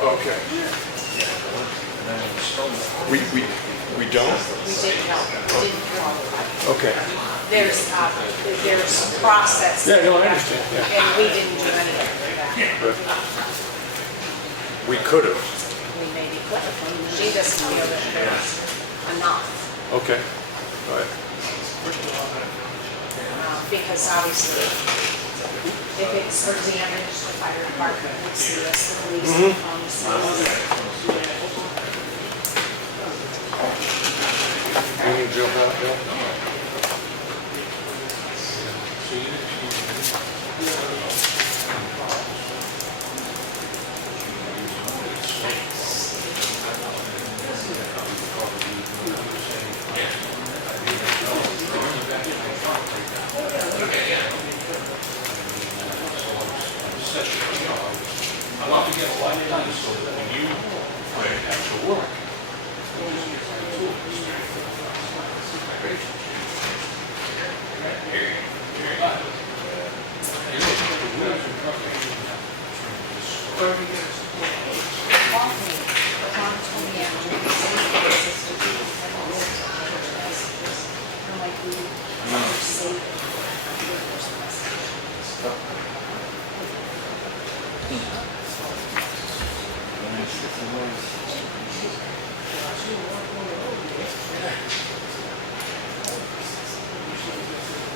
Okay. We don't? We didn't know. Didn't qualify. Okay. There's process. Yeah, no, I understand. Yeah. And we didn't do anything with that. But we could have. We maybe could have. She doesn't feel that there's enough. Okay. All right. Because obviously, if it's for damage, the fire department would see us, the police would come see us. You need to jump out, Bill? I want to get a lot done so that when you have to work,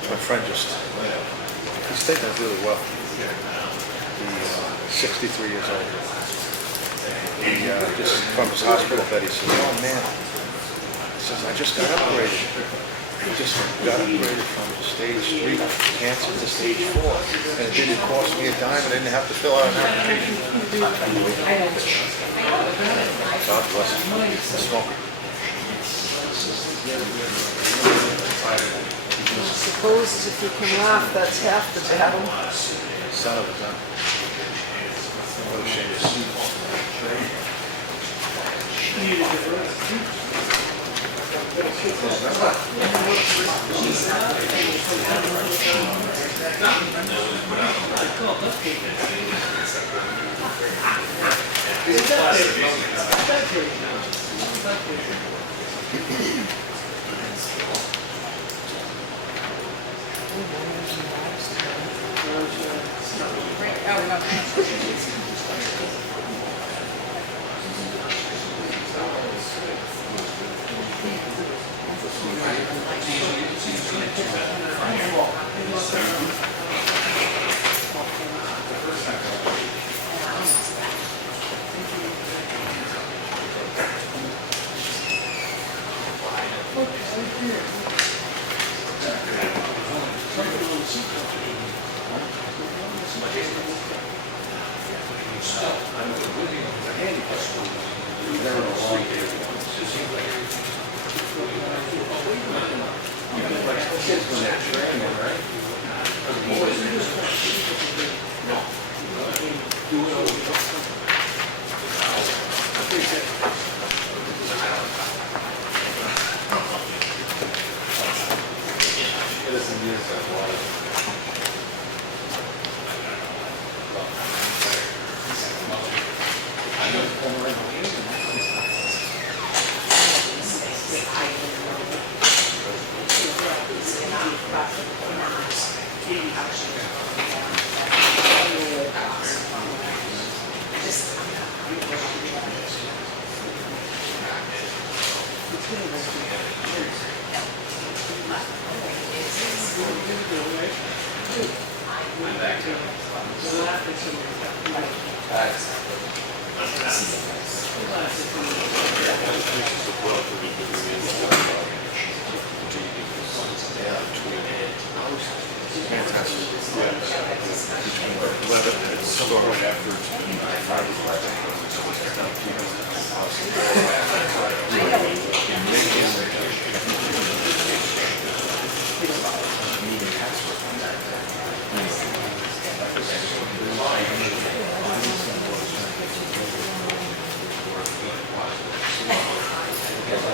My friend just, he's taking it really well. He's 63 years old. He just from his hospital bed, he says, oh man, he says, I just got upgraded. He just got upgraded from stage 3 cancer to stage 4. And it didn't cost me a dime, and I didn't have to fill out an application. God bless him. The smoker. I suppose if you can laugh, that's half the battle. Son of a gun. What a shame.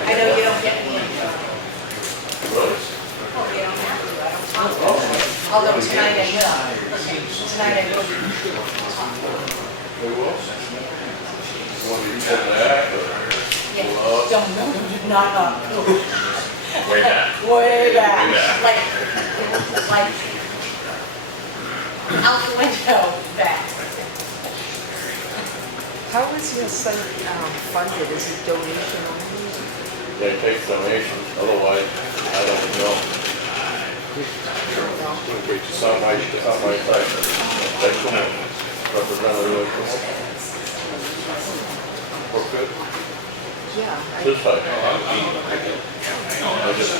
I know you don't get me. Oh, you don't have to. I don't want to. Although tonight I will. Tonight I will. Yeah, don't, no, not, Way back. way back, Way back. like, out the window back. How is your site funded? Is it donation only? They take donations, otherwise, I don't know. It's on my site. They come in, representative. We're good. Yeah. This side. I just,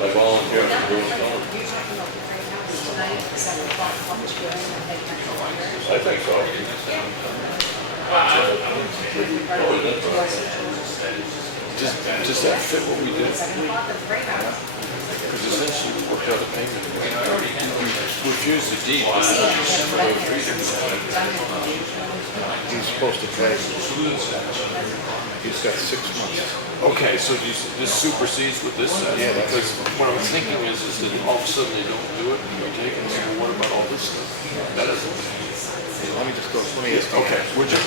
I volunteer for doing something. Tonight, 7 o'clock, lunch break, and they can go on there. I think so. Always interesting. Does that fit what we did? 7 o'clock is great hour. Because essentially we worked out a payment. We refused the deed. I'm He's supposed to pay. He's got 6 months. Okay, so this supersedes what this says? Yeah, that's- Because what I was thinking is that all of a sudden they don't do it, and we take it, so what about all this stuff? That isn't. Let me just go, let me ask. Okay, we're just.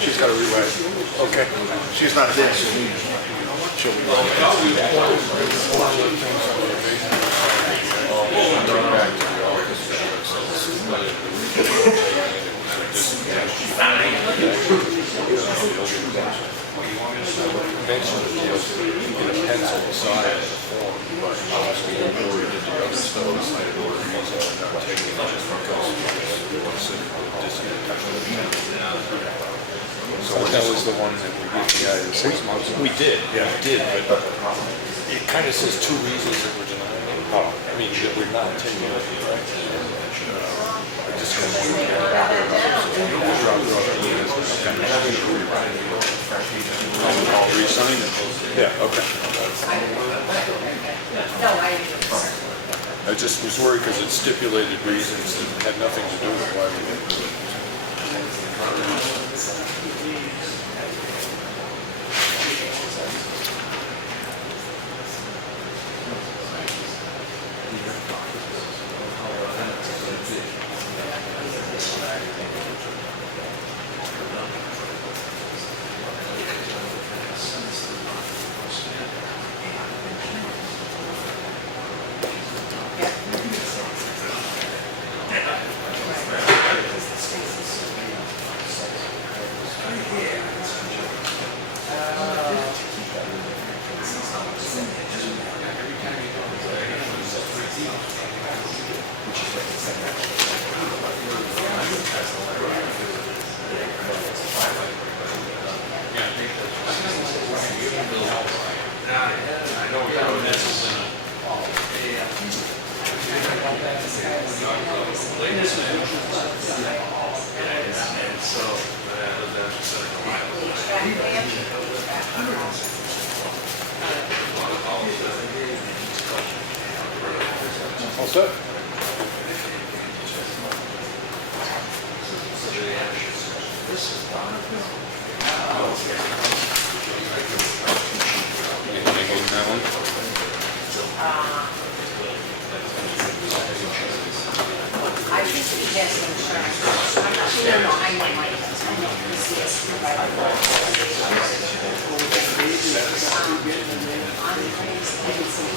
She's got to rewrite. Okay. She's not there. She'll be Convention deals in a pencil beside the form, but obviously the ability to do other stuff beside it, or also not take was the one that we gave the guy the 6 months. We did, but it kind of says 2 reasons that we're denying it. I mean, that we're not taking it, right? I just kind of Re-sign it. yeah, okay. No, I. I just was worried because it stipulated reasons that had nothing to do with why we did it. All set? Anything on that one? I think he has insurance. I'm not sure, no, I know my husband, I know he sees provided. On the claims, I can see.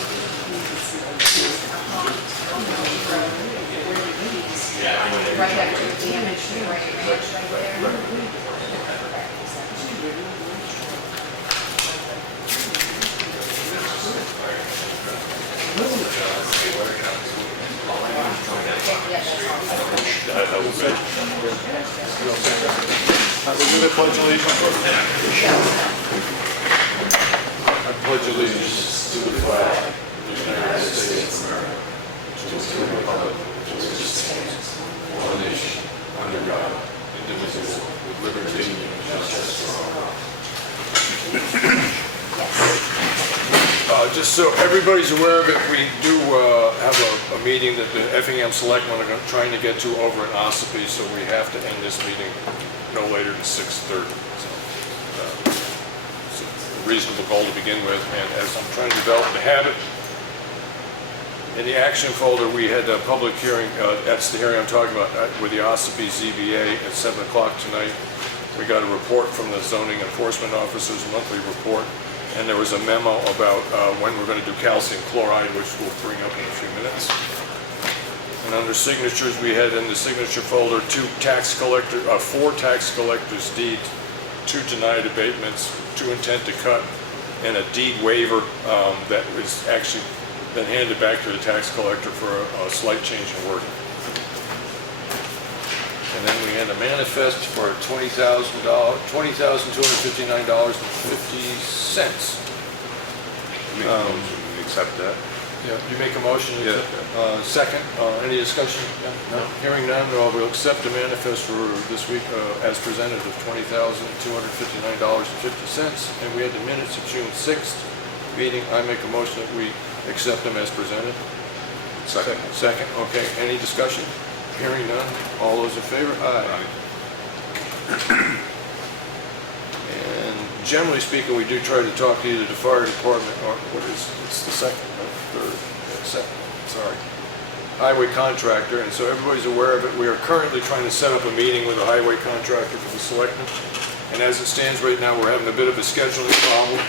Right after the damage, right there. We're going to pledge allegiance. I pledge allegiance to the flag of the United States of America, to the republic for which it stands, one nation, under God, indivisible, with liberty and justice for all. Just so everybody's aware of it, we do have a meeting that the Effingham Selectmen are trying to get to over in Espie, so we have to end this meeting no later than 6:30. So it's a reasonable goal to begin with, and as I'm trying to develop the habit, in the action folder we had a public hearing, that's the hearing I'm talking about, with the Espie ZBA at 7 o'clock tonight. We got a report from the zoning enforcement officer's monthly report, and there was a memo about when we're going to do calcium chloride, which we'll bring up in a few minutes. And under signatures, we had in the signature folder 4 tax collectors' deeds, 2 denied abatements, 2 intent to cut, and a deed waiver that was actually been handed back to the tax collector for a slight change in wording. And then we had a manifest for $20,259.50. Accept that. Yeah, you make a motion? Yeah. Second, any discussion? No. Hearing none, we'll accept the manifest for this week as presented of $20,259.50. And we had the minutes of June 6th meeting. I make a motion that we accept them as presented. Second. Second, okay, any discussion? Hearing none, all those in favor? Aye. And generally speaking, we do try to talk to either the fire department or it's the second, third, second, sorry, highway contractor, and so everybody's aware of it. We are currently trying to set up a meeting with a highway contractor for the selectmen, and as it stands right now, we're having a bit of a scheduling problem.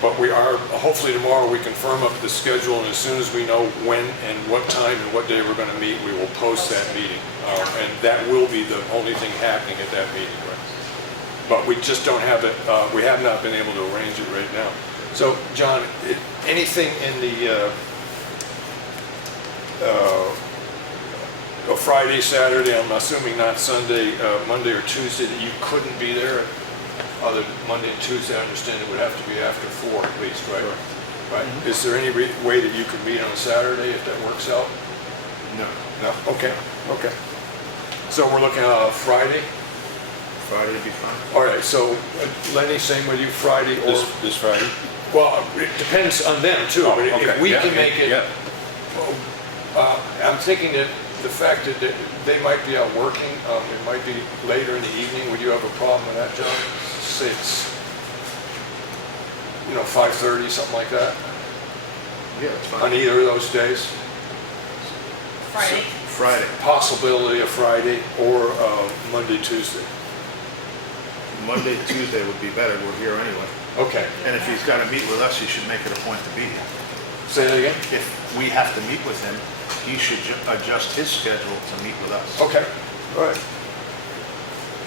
But we are, hopefully tomorrow we can firm up the schedule, and as soon as we know when and what time and what day we're going to meet, we will post that meeting. And that will be the only thing happening at that meeting, right? But we just don't have it, we have not been able to arrange it right now. So, John, anything in the Friday, Saturday, I'm assuming not Sunday, Monday or Tuesday, that you couldn't be there? other Monday and Tuesday, I understand it would have to be after 4 at least, right? Right. Is there any way that you could meet on a Saturday if that works out? No, No? Okay, okay. So we're looking at Friday? Friday would be fine. All right, so Lenny, same with you, Friday or? This Friday? Well, it depends on them too, but if we can make it, I'm thinking that the fact that they might be out working, it might be later in the evening. Would you have a problem with that, John? Say it's, 5:30, something like that, Yeah, that's on fine. either of those days? Friday. Friday. Possibility of Friday or Monday, Tuesday. Monday, Tuesday would be better, we're here anyway. Okay, And if he's got to meet with us, he should make it a point to be here. say that again? If we have to meet with him, he should adjust his schedule to meet with us. Okay, all right.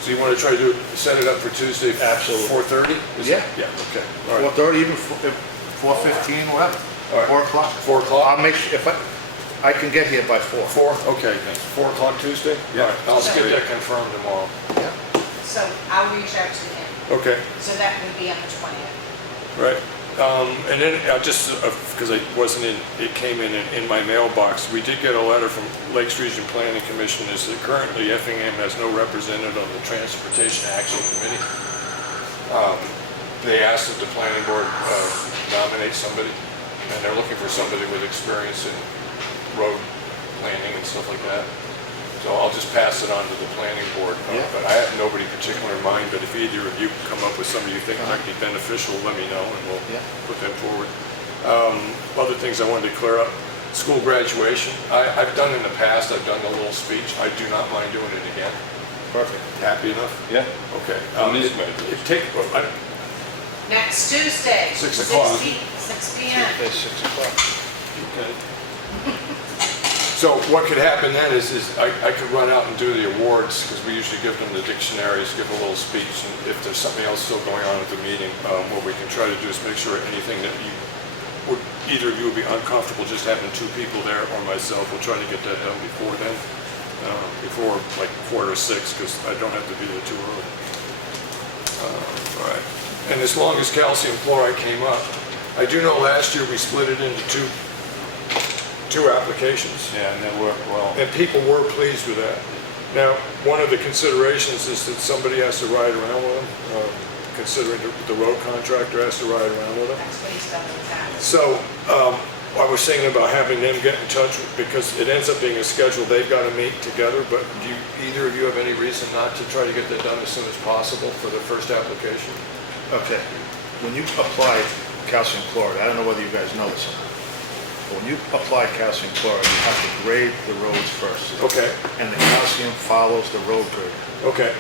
So you want to try to set it up for Tuesday? Absolutely. 4:30? Yeah. Yeah, okay, all right. 4:30, even 4:15, whatever. All right. 4 o'clock. 4 o'clock? I'll make sure, if I can get here by 4. 4, okay, 4 o'clock Tuesday? Yeah. All right, I'll get that confirmed tomorrow. Yeah. So I'll reach out to him. Okay, So that would be on the 20th. right. And then just, because I wasn't in, it came in my mailbox, we did get a letter from Lakes Region Planning Commission, is that currently Effingham has no representative on the Transportation Action Committee. They asked that the planning board nominate somebody, and they're looking for somebody with experience in road planning and stuff like that. So I'll just pass it on to the planning board. Yeah. But I have nobody particular in mind, but if either of you come up with somebody you think might be beneficial, let me know and we'll Yeah. put them forward. Other things I wanted to clear up, school graduation. I've done in the past, I've done a little speech. I do not mind doing it again. Perfect. Happy enough? Yeah. Okay. When is it? It take, Next Tuesday. 6 o'clock. 6 p.m. Tuesday, 6 o'clock. okay. So what could happen then is I could run out and do the awards, because we usually give them the dictionaries, give a little speech, and if there's something else still going on at the meeting, what we can try to do is make sure anything that either of you would be uncomfortable just having 2 people there, or myself, we'll try to get that done before then, before like 5:45, because I don't have to be there too early. All right. And as long as calcium chloride came up, I do know last year we split it into two applications. Yeah, and that worked well. And people were pleased with that. Now, one of the considerations is that somebody has to ride around with them, considering the road contractor has to ride around with them. That's what he's done in the past. So, I was thinking about having them get in touch, because it ends up being a schedule they've got to meet together, but do either of you have any reason not to try to get that done as soon as possible for the first application? Okay. When you apply calcium chloride, I don't know whether you guys know this or not, but when you apply calcium chloride, you have to grade the roads first. Okay, And the calcium follows the road grade. okay,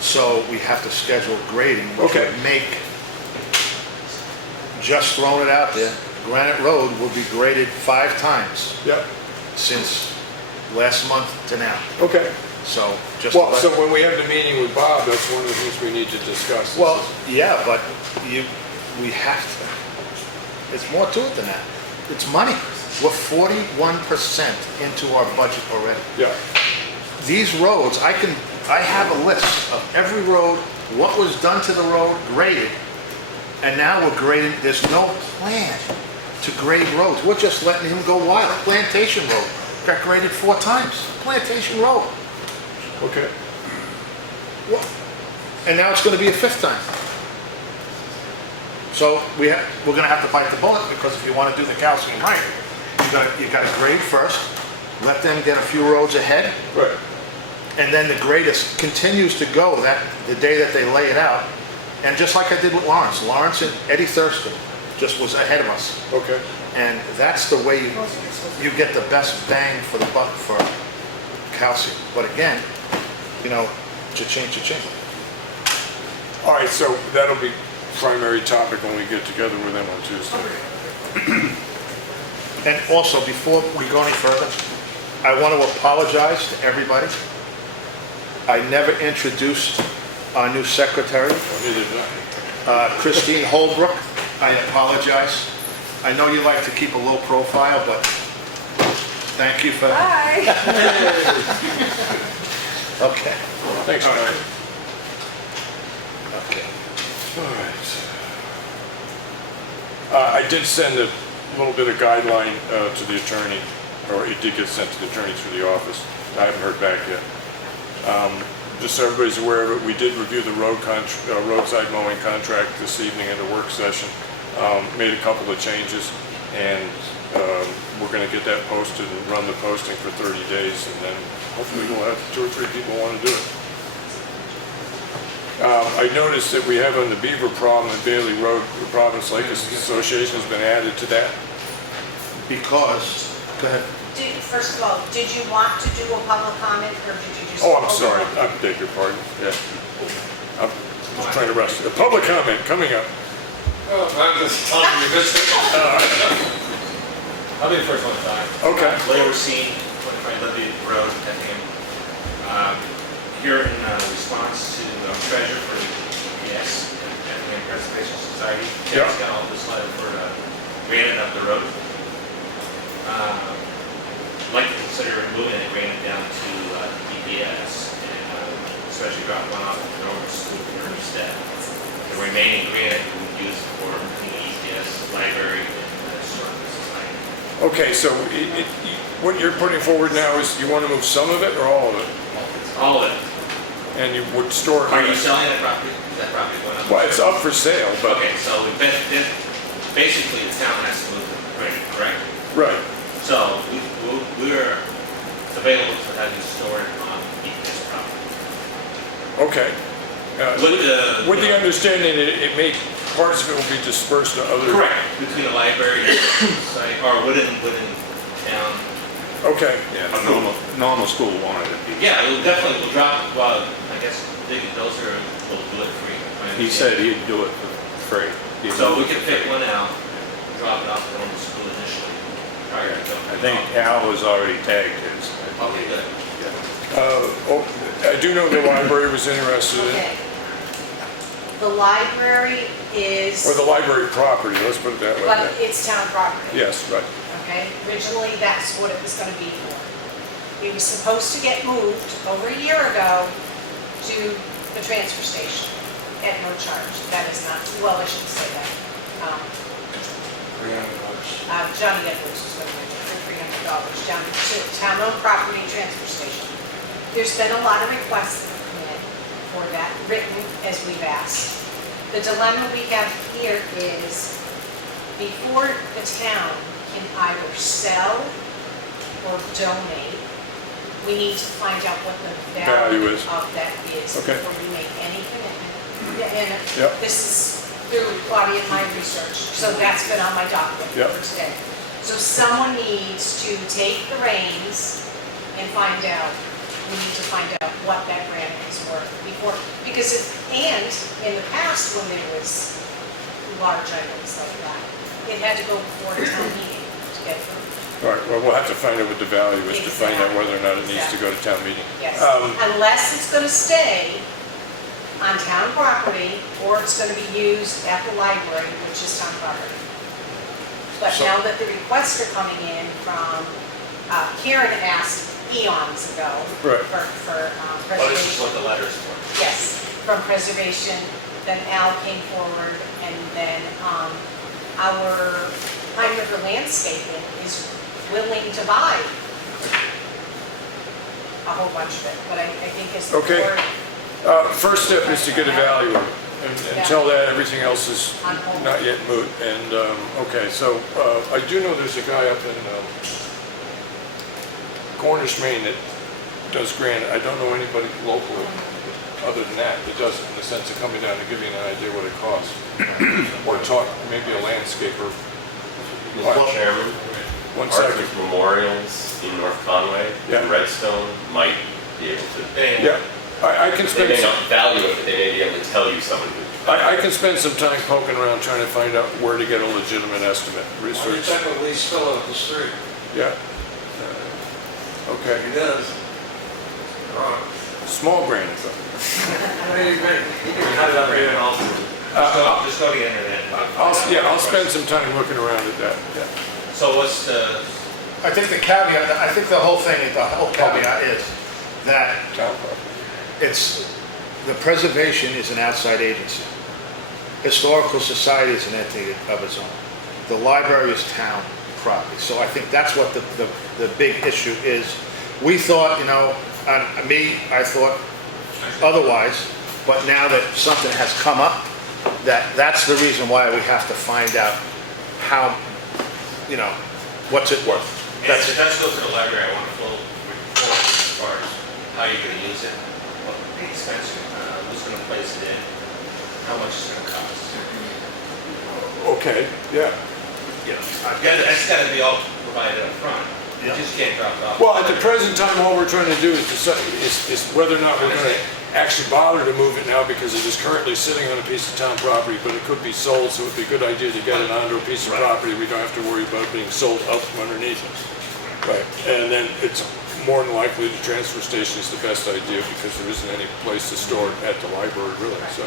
So we have to schedule grading, which Okay. would make, just throwing it out there, Granite Road will be graded 5 times yeah, since last month to now. okay. So just. Well, so when we have the meeting with Bob, that's one of the things we need to discuss. Well, yeah, but we have to, it's more to it than that. It's money. We're 41% into our budget already. Yeah, These roads, I have a list of every road, what was done to the road, graded, and now we're grading, there's no plan to grade roads. We're just letting him go wild. Plantation Road got graded 4 times. Plantation Road. okay. And now it's going to be a 5th time. So we're going to have to bite the bullet, because if you want to do the calcium right, you got to grade first, let them get a few roads ahead, Right, and then the grader continues to go the day that they lay it out. And just like I did with Lawrence and Eddie Thurston just was ahead of us. okay. And that's the way you get the best bang for the buck for calcium. But again, cha-ching, cha-ching. All right, so that'll be primary topic when we get together with them on Tuesday. And also, before we go any further, I want to apologize to everybody. I never introduced our new secretary, Neither did I. Christine Holbrook. I apologize. I know you like to keep a low profile, but thank you for that. Bye. Okay. Thanks, All John. right. All right. I did send a little bit of guideline to the attorney, or it did get sent to the attorney through the office. I haven't heard back yet. Just so everybody's aware of it, we did review the roadside mowing contract this evening in the work session. Made a couple of changes, and we're going to get that posted and run the posting for 30 days, and then hopefully we'll have 2 or 3 people want to do it. I noticed that we have on the beaver problem in Bailey Road, the Providence Lake Association has been added to that. Because, go ahead. First of all, did you want to do a public comment, or did you just? Oh, I'm sorry, I beg your pardon, yeah. I'm just trying to rush. A public comment coming up. Oh, I'm just telling you this. I'll be the first one to talk. Okay. Leo Racine, 25 Levy Road, Effingham. Here in response to treasure for the EPS, Effingham Preservation Society. Yeah. Got all this letter for granite up the road. I'd like to consider removing it, granite down to EPS, and especially about one off the normal school here instead. The remaining granite we would use for the EPS library and historical society. Okay, so what you're putting forward now is you want to move some of it or all of it? All of it. And you would store it? Are you selling that property? Is that property going up? Well, it's up for sale, but... Okay, so basically the town has to move the granite, correct? Right. So we're available to have you store it on EPS property. Okay. With the understanding that it may, parts of it will be dispersed to other... Correct. Between the library and the site, or within town. Okay. Yeah, a normal school wanted it. Yeah, we'll definitely drop, well, I guess those will do it free. He said he'd do it for free. So we can pick one out, drop it off at the school initially. I think Al was already tagged his. Okay, good. I do know the library was interested in it. Okay. The library is. Or the library property, let's put it that way. But it's town property. Yes, right. Okay, originally that's what it was going to be for. It was supposed to get moved over a year ago to the transfer station at no charge. That is not, well, I shouldn't say that. Johnny Edwards was going to rent it for $300 down to town-owned property transfer station. There's been a lot of requests that have come in for that, written as we've asked. The dilemma we have here is before the town can either sell or donate, we need to find out what the value Value is. of that is Okay. before we make any commitment. Yeah, and Yep. this is through Claudia and my research, so that's been on my document Yep. for today. So someone needs to take the reins and find out, we need to find out what that grant is worth before, because and in the past when there was large items like that, it had to go before a town meeting to get approved. All right, well, we'll have to find out what the value is to find out whether or not it needs to go to town meeting. Yes, unless it's going to stay on town property, or it's going to be used at the library, which is town property. But So- now that the requests are coming in from, Karen asked eons ago Right. for Well, this is preservation. what the letter is for. Yes, from preservation, then Al came forward, and then our Pine River Landscaping is willing to buy a whole bunch of it, but I think as the Okay. board First step is to get a value, and until that, everything else is on hold. not yet moot. And, okay, so I do know there's a guy up in Cornish, Maine that does granite. I don't know anybody locally other than that does it in the sense of coming down and giving you an idea what it costs. Or talk, maybe a landscaper. Mr. Chairman, One second. Arthur's Memorials in North Conway, Yeah. Redstone might be able to. Yeah, I can They spend, may not value it, but they may be able to tell you someone who. I can spend some time poking around trying to find out where to get a legitimate estimate, Why don't you research. check with Lee Spiller up the street? Yeah. Okay, He does. small granite though. He can cut it up here and all. Just go to the internet. I'll spend some time looking around at that, yeah. So what's the, I think the caveat, I think the whole caveat is that Town property. the preservation is an outside agency. Historical Society is an entity of its own. The library is town property. So I think that's what the big issue is. We thought, I thought otherwise, but now that something has come up, that's the reason why we have to find out how, what's it worth. And if it does go to the library, I want a full report as far as how you're gonna use it, what the expense, who's gonna place it in, how much it's gonna cost. Okay, yeah. That's gotta be all provided up front. You Yeah. just can't drop it off. Well, at the present time, all we're trying to do is decide, is whether or not we're gonna actually bother to move it now because it is currently sitting on a piece of town property, but it could be sold, so it'd be a good idea to get it onto a piece of property. We don't have to worry about it being sold out from underneath it. Right, and then it's more than likely the transfer station is the best idea because there isn't any place to store it at the library really, so.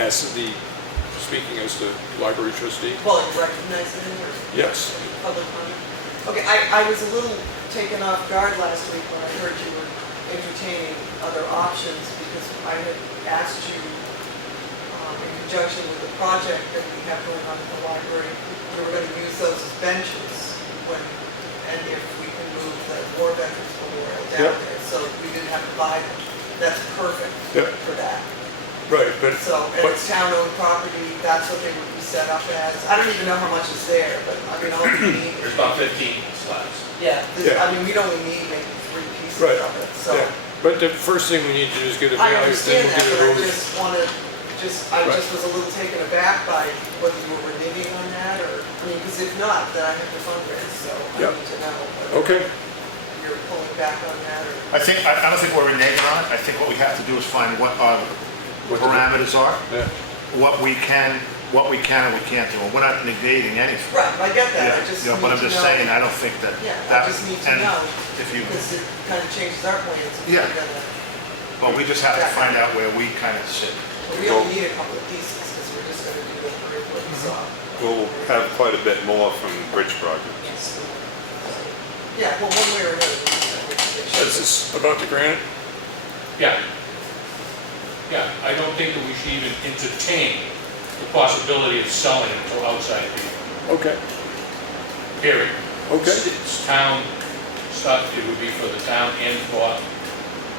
And speaking as the library trustee, Well, you recognize it in your yes. public comment? Okay, I was a little taken off guard last week when I heard you were entertaining other options because I had asked you in conjunction with the project that we have going on at the library, we were going to use those as benches and if we can move the War Veterans Memorial down there, so we didn't have to buy them. That's perfect for that. Right, but. So, and it's town-owned property, that's what they would be set up as. I don't even know how much is there, but I mean, all we need. There's about 15 slabs. Yeah, I mean, we'd only need maybe 3 pieces of it, so. Yeah. But the first thing we need to do is get a I value, then understand we'll that, get it but I over. just wanted, I just was a little taken aback by whether you were reneging on that, or, I mean, because if not, then I have to fundraise, so I Yep. need to know whether Okay, you're pulling back on that, or. I don't think we're reneging on it. I think what we have to do is find what our parameters are, yeah, what we can and we can't do. And we're not negating anything. Right, I get that, I Yeah, just you know, need to know. but I'm just saying, I don't think that. Yeah, that- I just need to and know, If you, because it kind of changes our plans. if Yeah. we're gonna- well, we just have to find out where we kind of sit. But we only need a couple of pieces, because we're just gonna do the 3 so. We'll have quite a bit more from the bridge project. Yeah, well, one way or another. is this about the granite? Yeah. Yeah, I don't think that we should even entertain the possibility of selling it to outside people, Okay, period. okay, It's town stuff, it would be for the town and for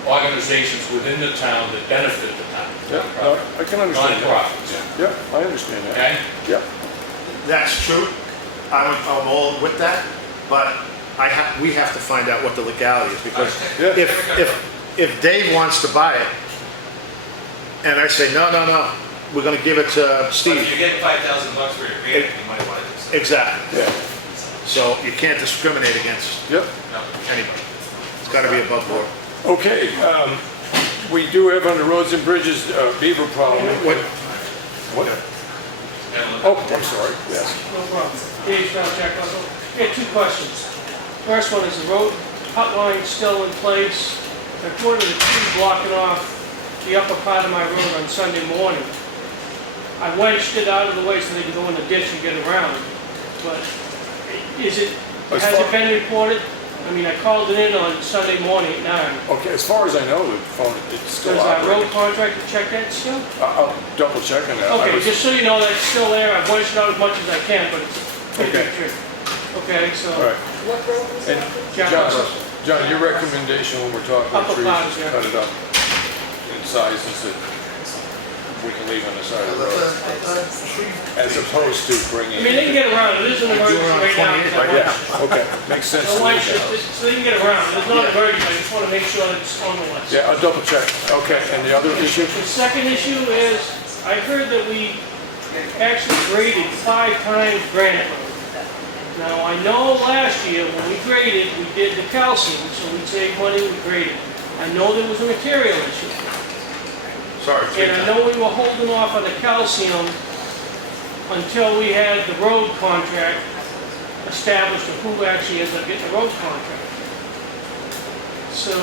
organizations within the town that benefit the town. yeah, no, I can understand that. Non-profits, Yeah, I understand that. okay? Yeah, That's true. I'm all with that, but we have to find out what the legality is, because Yeah. if Dave wants to buy it, and I say, no, we're gonna give it to But if Steve. you're getting $5,000 for your grant, you might want to do something. Exactly. yeah, So you can't discriminate against yep. anybody. It's gotta be above board. Okay, we do have on the roads and bridges, beaver problem. What? Oh, I'm sorry, yes. No problem. Dave Jack Russell. I have 2 questions. First one is the road cut line still in place. I reported a tree blocking off the upper part of my road on Sunday morning. I wedged it out of the way so they could go in the ditch and get around. But has it been reported? I mean, I called it in on Sunday morning at 9. Okay, as far as I know, the phone, it's still Does our road operating. contractor check that still? I'll double check on that. I Okay, was- just so you know, that's still there. I've wedged it out as much as I can, but it's a pretty big Okay. tree. Okay, so. All right. What road was And that? Jack John, Russell. John, your recommendation when we're talking Upper trees part, is yeah. cut it up in sizes that we can leave on the side of the road, as opposed to I bringing. mean, they can get around. It is an emergency right now. Right, yeah, okay, makes sense to me. So they can get around. It's not an emergency. I just want to make sure that it's on the list. Yeah, I'll double check. Okay, and the other issue? The second issue is, I heard that we actually graded 5 times Granite Road. Now, I know last year when we graded, we did the calcium, so we saved money, we graded. I know there was a material issue. Sorry, And I know we were holding off on the calcium until we had the road contract established of who actually ends up getting the road contract. So,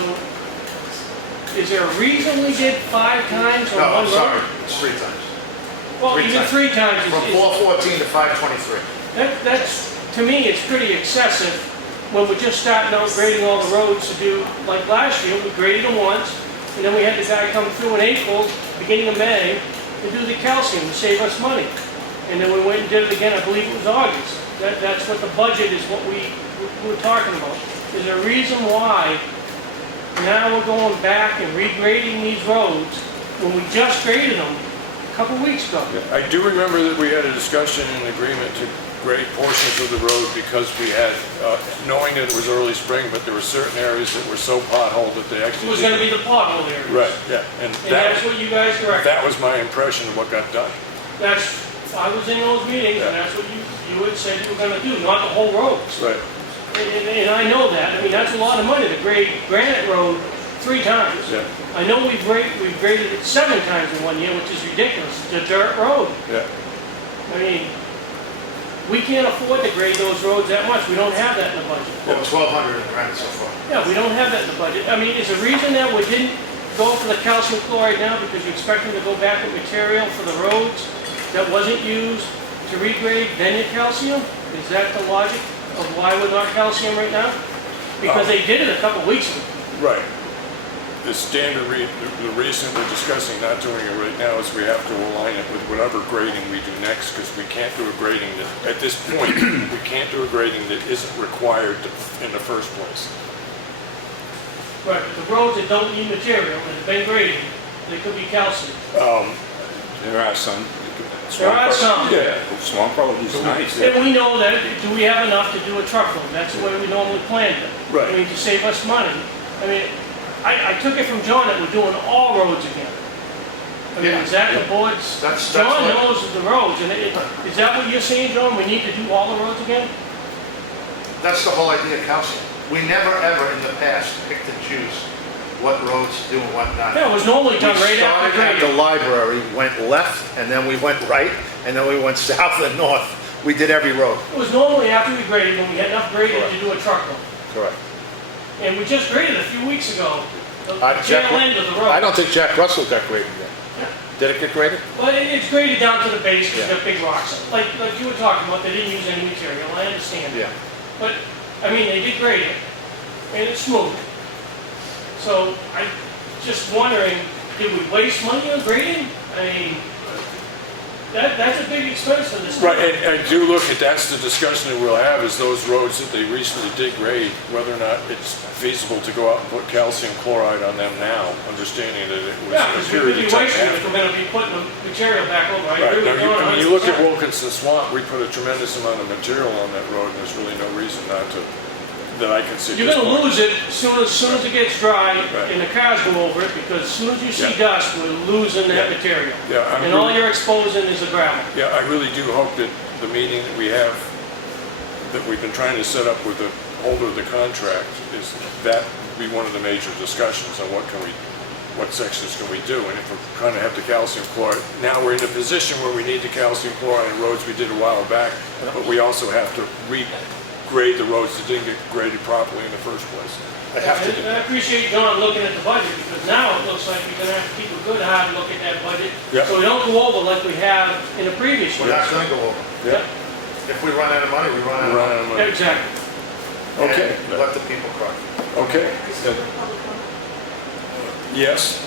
is there a reason we did 5 times on No, one I'm road? sorry, it's 3 times. Well, 3 even times. 3 times From is, 414 to 523. that's, to me, it's pretty excessive when we're just starting out grading all the roads to do, like last year, we graded them once, and then we had the guy come through in April, beginning of May, to do the calcium to save us money. And then we went and did it again, I believe it was August. That's what the budget is, what we're talking about. Is there a reason why now we're going back and regrading these roads when we just graded them a couple weeks ago? I do remember that we had a discussion and agreement to grade portions of the road because we had, knowing that it was early spring, but there were certain areas that were so potholed that they It actually... was gonna be the pothole areas. Right, yeah, and And that's what you guys directed. that was my impression of what got done. I was in those meetings, and that's what you had said you were gonna do, not the whole roads. Right. And I know that, I mean, that's a lot of money to grade Granite Road 3 times. Yeah. I know we've graded it 7 times in 1 year, which is ridiculous, it's a dirt road. Yeah. I mean, we can't afford to grade those roads that much, we don't have that in the budget. Well, 1,200 in Granite so far. Yeah, we don't have that in the budget. I mean, is the reason that we didn't go for the calcium chloride now because you're expecting to go back with material for the roads that wasn't used to regrade, then your calcium? Is that the logic of why we're not calcium right now? Because they did it a couple weeks ago. Right. The the reason we're discussing not doing it right now is we have to align it with whatever grading we do next, because we can't do a grading that, at this point, we can't do a grading that isn't required in the first place. Right, but the roads that don't need material and have been graded, they could be calcium. There are some. There are some. Yeah, Swamp Road is nice. And we know that, do we have enough to do a truckload? That's the way we normally planned it. Right. I mean, to save us money. I mean, I took it from John that we're doing all roads again. I mean, is that the board's, That's John what- knows the roads, and is that what you're saying, John? We need to do all the roads again? That's the whole idea of calcium. We never, ever in the past picked and choose what roads to do and what not. Yeah, it was normally done right after We started at the grading. library, went left, and then we went right, and then we went south and north. We did every road. It was normally after we graded, when we had enough graded to do a truckload. Correct. And we just graded a few weeks ago, the Jack- tail end of the road. I don't think Jack Russell got graded yet. Yeah. Did it get graded? Well, it's graded down to the base, because Yeah. they're big rocks. Like you were talking about, they didn't use any material, I understand. Yeah. But, I mean, they did grade it, and it's smooth. So, I'm just wondering, did we waste money on grading? I mean, that's a big expense for this town. Right, and I do look at, that's the discussion that we'll have, is those roads that they recently did grade, whether or not it's feasible to go out and put calcium chloride on them now, understanding that it was Yeah, a because we period could be of time wasting it if after. we're gonna be putting the material back over. I Right, agree now, with John I mean, you look at 100%. Wilkinson Swamp, we put a tremendous amount of material on that road, and there's really no reason not to, that I can see. at You're this gonna point. lose it as soon as it gets dry Right. and the cars go over it, because as soon as you see Yeah. dust, we're losing that Yeah. material. Yeah, I'm And all really- you're exposing is the gravel. Yeah, I really do hope that the meeting that we have, that we've been trying to set up with the holder of the contract, is that be one of the major discussions on what sections can we do? And if we're going to have the calcium chloride, now we're in a position where we need the calcium chloride in roads we did a while back, but we also have to regrade the roads that didn't get graded properly in the first place. I have to do. And I appreciate John looking at the budget, because now it looks like we're gonna have to keep a good hard look at that budget. Yeah. So we don't go over like we have in the previous We're year. not gonna go over. Yeah. If we run out of money, we run out of Run money. out of money. Exactly. Okay. And let the people cry. Okay, Public comment? yes,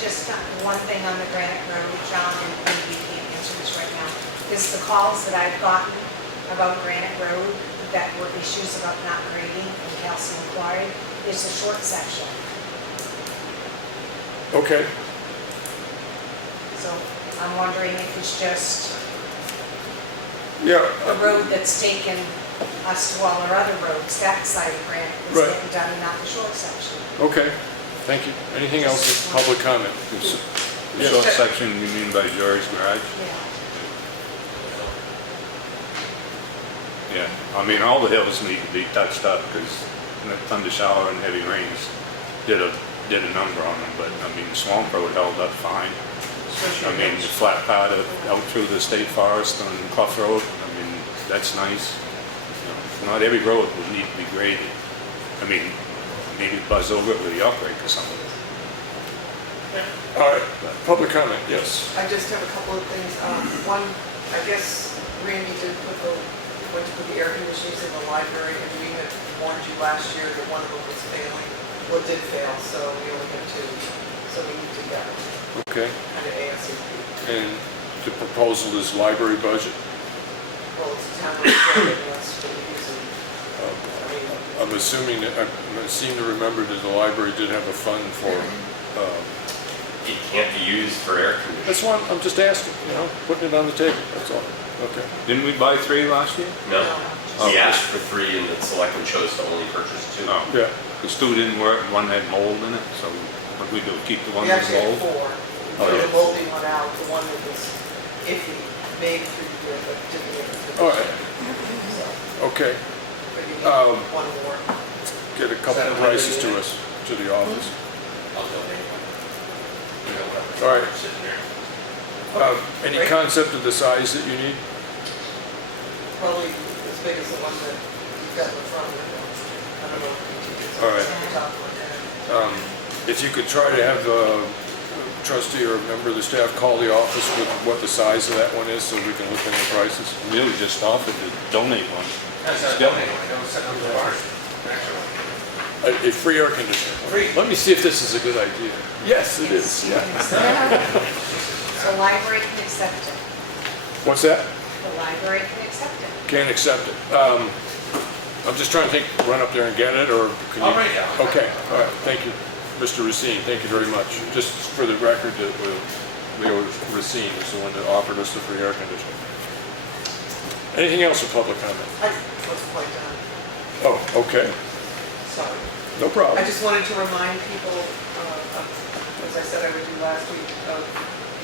Just one thing on the Granite Road, John, and maybe you can't answer this right now, is the calls that I've gotten about Granite Road that were issues about not grading and calcium chloride, is a short section. okay. So I'm wondering if it's just Yeah, the road that's taken us to all our other roads, that side of Granite, is Right. getting done and not the short section. okay, thank you. Anything else in public comment? The short section, you mean by Jory's garage? Yeah. Yeah, I mean, all the hills need to be touched up because the thunder shower and heavy rains did a number on them, but I mean, Swamp Road held up fine. I mean, the flat part out through the state forest on Clough Road, I mean, that's nice. You know, not every road will need to be graded. I mean, maybe buzz over it with a yoke rake or something. All right, public comment, yes. I just have a couple of things. One, I guess Randy did went to put the air conditioners in the library, and we had warned you last year that one of them was failing. Well, it did fail, so we only have 2, so we need to get it. Okay, kind of ASAP. and the proposal is library budget. Well, it's a town reserve, and that's what it is. I mean, I'm assuming that, I seem to remember that the library did have a fund for, It can't be used for air conditioning. that's why I'm just asking, you know, putting it on the table, that's all. Okay. Didn't we buy 3 last year? No, Oh. we asked for 3 and the selectmen chose to only purchase 2. No. Yeah, Because 2 didn't work, one had mold in it, so what we do, keep the one we with actually had mold? 4. Oh, We yeah. threw the moldy one out, the one that was iffy, made through the year, but didn't make it through. all right, So, okay. but you need Um, one more. Get a couple of prices to us, to the office. I'll donate one. We don't have it. All right. Sitting here. Any Great. concept of the size that you need? Probably as big as the one that you've got in the front window. I don't know. It's All right. the top one, yeah. If you could try to have a trustee or a member of the staff call the office with what the size of that one is, so we can look into prices. We just offered to donate one. That's not donating, that was sent to the barn. Actually. A free air conditioner. Free. Let me see if this is a good idea. Yes, it is, yeah. The library can accept it. What's that? The library can accept it. Can't accept it. I'm just trying to think, run up there and get it, or can you? I'll write it down. Okay, all right, thank you. Mr. Racine, thank you very much. Just for the record, that Leo Racine is the one that offered us the free air conditioner. Anything else for public comment? I was quite done, Oh, okay, sorry. no problem. I just wanted to remind people, as I said I would do last week, of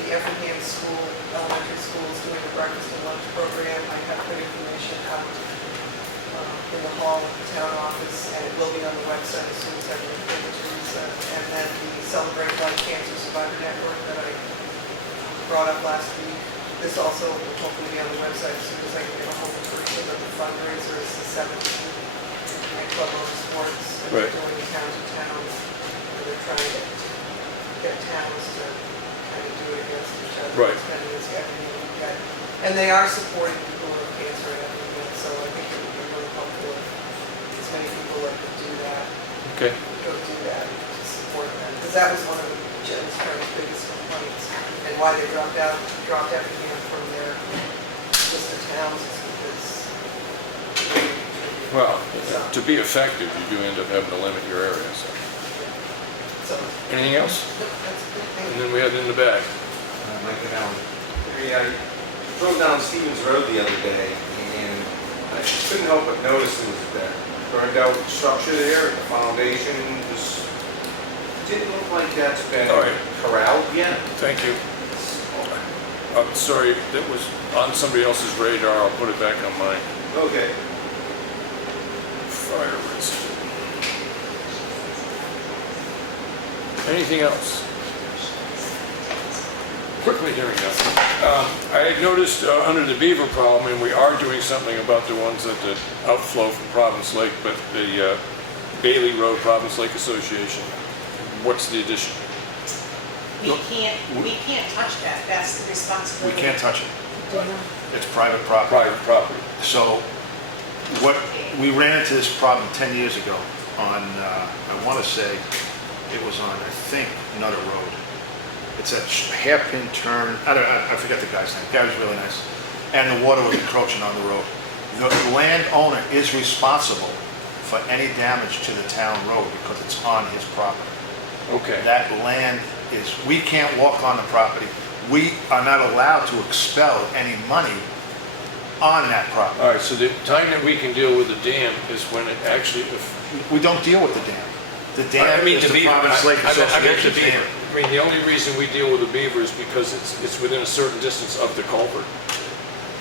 the Effingham School, elementary school is doing a breakfast and lunch program. I have put information out in the hall of the town office, and it will be on the website as soon as I can get it to Lisa. And then the Celebrate Life Cancer Survivor Network that I brought up last week. This also will hopefully be on the website as soon as I can get a hold of Teresa, but the fundraiser is the 17th at Club Sports. And they're Right. doing towns to towns, and they're trying to get towns to kind of do it against each other. Right. Spending this everything we've got. And they are supporting people who have cancer and everything, so I think it would be really helpful if as many people that could do that, Okay, go do that to support them. Because that was one of Jim's parents' biggest complaints, and why they dropped Effingham from their list of towns is because well, to be effective, you do end up having to limit your area, so. so, Anything else? that's a good thing. And then we have it in the bag. Mike Allen. I drove down Stevens Road the other day, and I couldn't help but notice there was that burned out structure there, the foundation was, didn't look like that's been All right. corralled yet. Thank you. I'm sorry, that was on somebody else's radar, I'll put it back on mine. Okay. Fire risk. Anything else? Quickly hearing nothing. I had noticed under the beaver problem, and we are doing something about the ones that the outflow from Province Lake, but the Bailey Road Province Lake Association, what's the addition? We can't touch that, that's the We responsibility. can't touch it. It's private property. Private property. So what, we ran into this problem 10 years ago on, I want to say, it was on, I think, another road. It's a hairpin turn, I forget the guy's name, the guy was really nice. And the water was encroaching on the road. The landowner is responsible for any damage to the town road because it's on his property. Okay. That land is, we can't walk on the property. We are not allowed to expel any money on that property. All right, so the time that we can deal with the dam is when it actually, We don't deal with the dam. The I dam mean is the the beaver. Providence Lake I meant the Association's beaver. dam. I mean, the only reason we deal with the beaver is because it's within a certain distance of the culvert.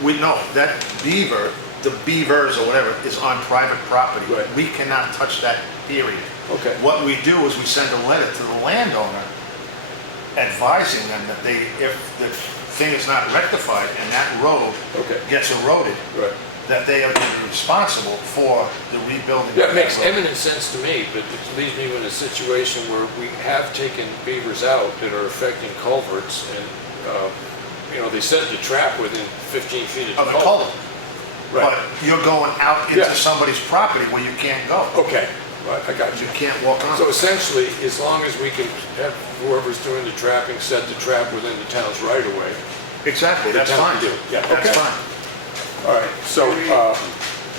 We know that beaver, the beavers or whatever, is on private property. Right. We cannot touch that, period. Okay. What we do is we send a letter to the landowner advising them that if the thing is not rectified and that road Okay. gets eroded, Right. that they are responsible for the rebuilding. That of makes road. eminent sense to me, but it leaves me in a situation where we have taken beavers out that are affecting culverts, and, they set the trap within 15 feet Of of the the culvert. culvert. But Right. you're going out into Yeah. somebody's property where you can't go. Okay, I got you. You can't walk on. So essentially, as long as we can have whoever's doing the trapping set the trap within the town's right of way. Exactly, that's The town fine. can do it. Yeah, That's okay. fine. All right, so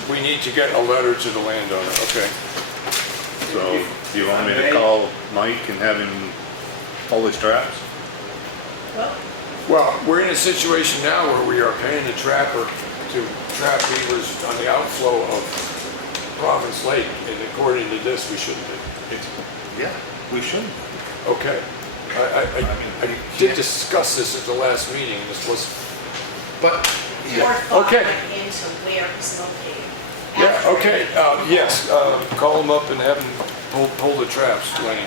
we need to get a letter to the landowner, okay? So, do you want me to call Mike and have him pull his traps? Well, we're in a situation now where we are paying the trapper to trap beavers on the outflow of Province Lake, and according to this, we shouldn't be. Yeah, we shouldn't. Okay. I did discuss this at the last meeting, this was, But, More thought Okay. went into where it's located. yeah, After- okay, yes, call him up and have him pull the traps, Lenny,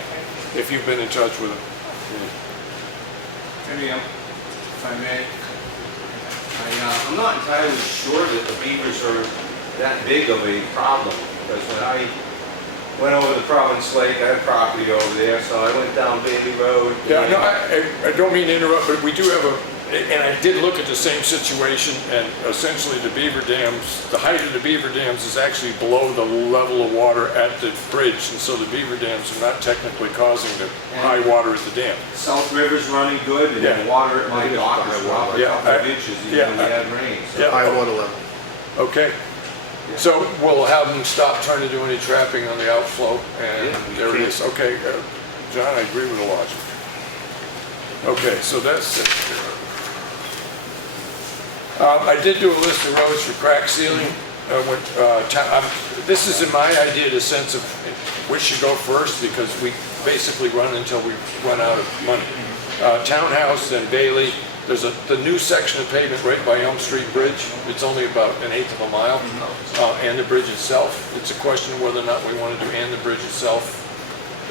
if you've been in touch with him. Maybe, if I may, I'm not entirely sure that the beavers are that big of a problem, because when I went over the Province Lake, I had property over there, so I went down Bailey Road. Yeah, no, I don't mean to interrupt, but we do have and I did look at the same situation, and essentially the beaver dams, the height of the beaver dams is actually below the level of water at the bridge, and so the beaver dams are not technically causing the high water at the dam. South River's running good, and Yeah. the water at my dock is dropping a Yeah, couple of inches, even yeah, when we had rain. so- Yeah. high water level. Okay, so we'll have them stop trying to do any trapping on the outflow, and Yeah, there it is. Okay, John, I agree with the logic. Okay, so that's it. I did do a list of roads for crack sealing. This is in my idea, the sense of which should go first, because we basically run until we run out of money. Townhouse, then Bailey. There's the new section of pavement right by Elm Street Bridge. It's only about 1/8 of a mile, and the bridge itself. It's a question of whether or not we want to do and the bridge itself.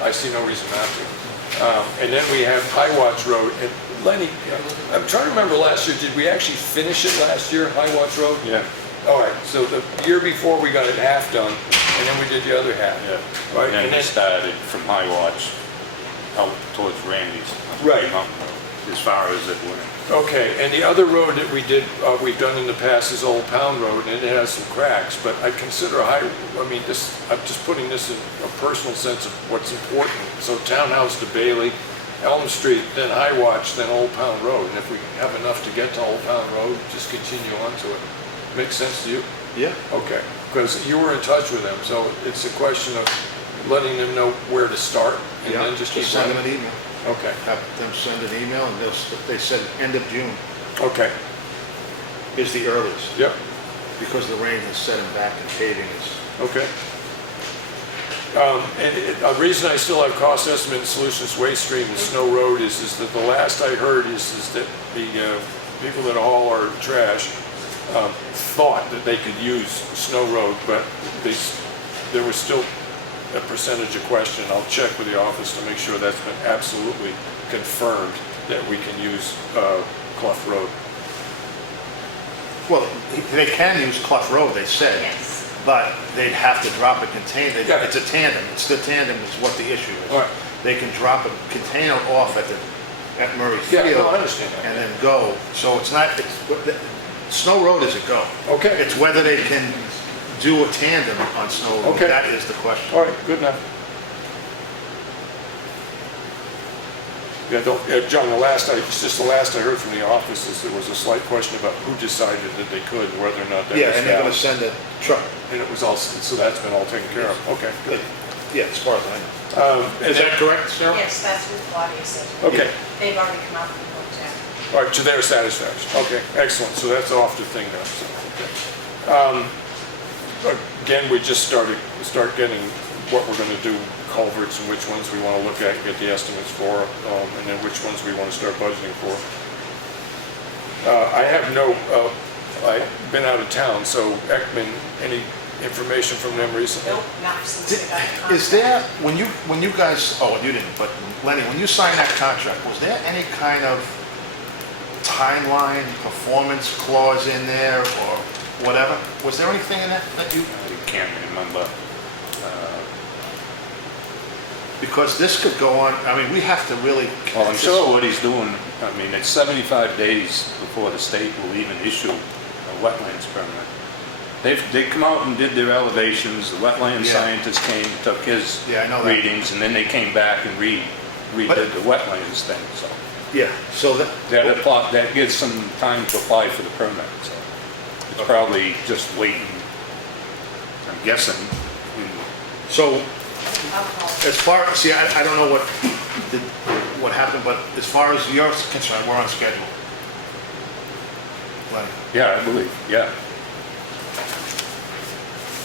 I see no reason not to. And then we have High Watch Road. And Lenny, I'm trying to remember last year, did we actually finish it last year, High Watch Road? Yeah. All right, so the year before we got it half done, and then we did the other half. Yeah. Right, And then and he then, started from High Watch out towards Randy's. Right. Mountain Road, as far as it went. okay, and the other road that we've done in the past is Old Pound Road, and it has some cracks, but I consider I'm just putting this in a personal sense of what's important. So Townhouse to Bailey, Elm Street, then High Watch, then Old Pound Road, and if we have enough to get to Old Pound Road, just continue on to it. Make sense to you? Yeah. Okay, because you were in touch with them, so it's a question of letting them know where to start, and Yeah, then just keep send them running. an email. Okay, Have them send an email, and they said end of June okay, is the earliest, yep, because the rain has set them back and paving is. okay. A reason I still have cost estimate and Solutions Waste Stream and Snow Road is that the last I heard is that the people that haul our trash thought that they could use Snow Road, but there was still a percentage of question. I'll check with the office to make sure that's been absolutely confirmed that we can use Clough Road. Well, they can use Clough Road, they said. Yes. But they'd have to drop a container. Yeah. It's a tandem. It's the tandem is what the issue is. All right. They can drop a container off at Murray Yeah, Field. no, I understand that. And then go. So it's not, Snow Road is a go. Okay. It's whether they can do a tandem on Snow Road. Okay. That is the question. All right, good enough. Yeah, John, it's just the last I heard from the office is there was a slight question about who decided that they could, whether or not that was Yeah, and they're gonna valid. send a truck. And it was all, so that's been all taken care of, okay, good. Yeah, as far as I know. And Is that correct, Sarah? Yes, that's what Claudia said. Okay, They've already come out and looked at it. all right, to their satisfaction, okay, excellent, so that's off the thing now, so, okay. Again, we just start getting what we're gonna do, culverts and which ones we wanna look at, get the estimates for, and then which ones we wanna start budgeting for. I have I've been out of town, so Ekman, any information from them recently? Nope, not since they got the Is there, when you guys, oh, you didn't, but Lenny, when you signed that contract, was there any kind of timeline, performance clause in there or whatever? Was there anything in that you? I can't remember. Because this could go on, I mean, we have to really. Well, I'm sure what he's doing, I mean, it's 75 days before the state will even issue a wetlands permit. They come out and did their elevations, the wetland Yeah. scientist came, took his Yeah, I know that. readings, and then they came back and redid the wetlands thing, so. Yeah, so that, That gives some time to apply for the permit, so. It's probably just waiting, I'm guessing. so I'll call. as far, see, I don't know what happened, but as far as you're concerned, we're on schedule. Lenny? Yeah, I believe, yeah.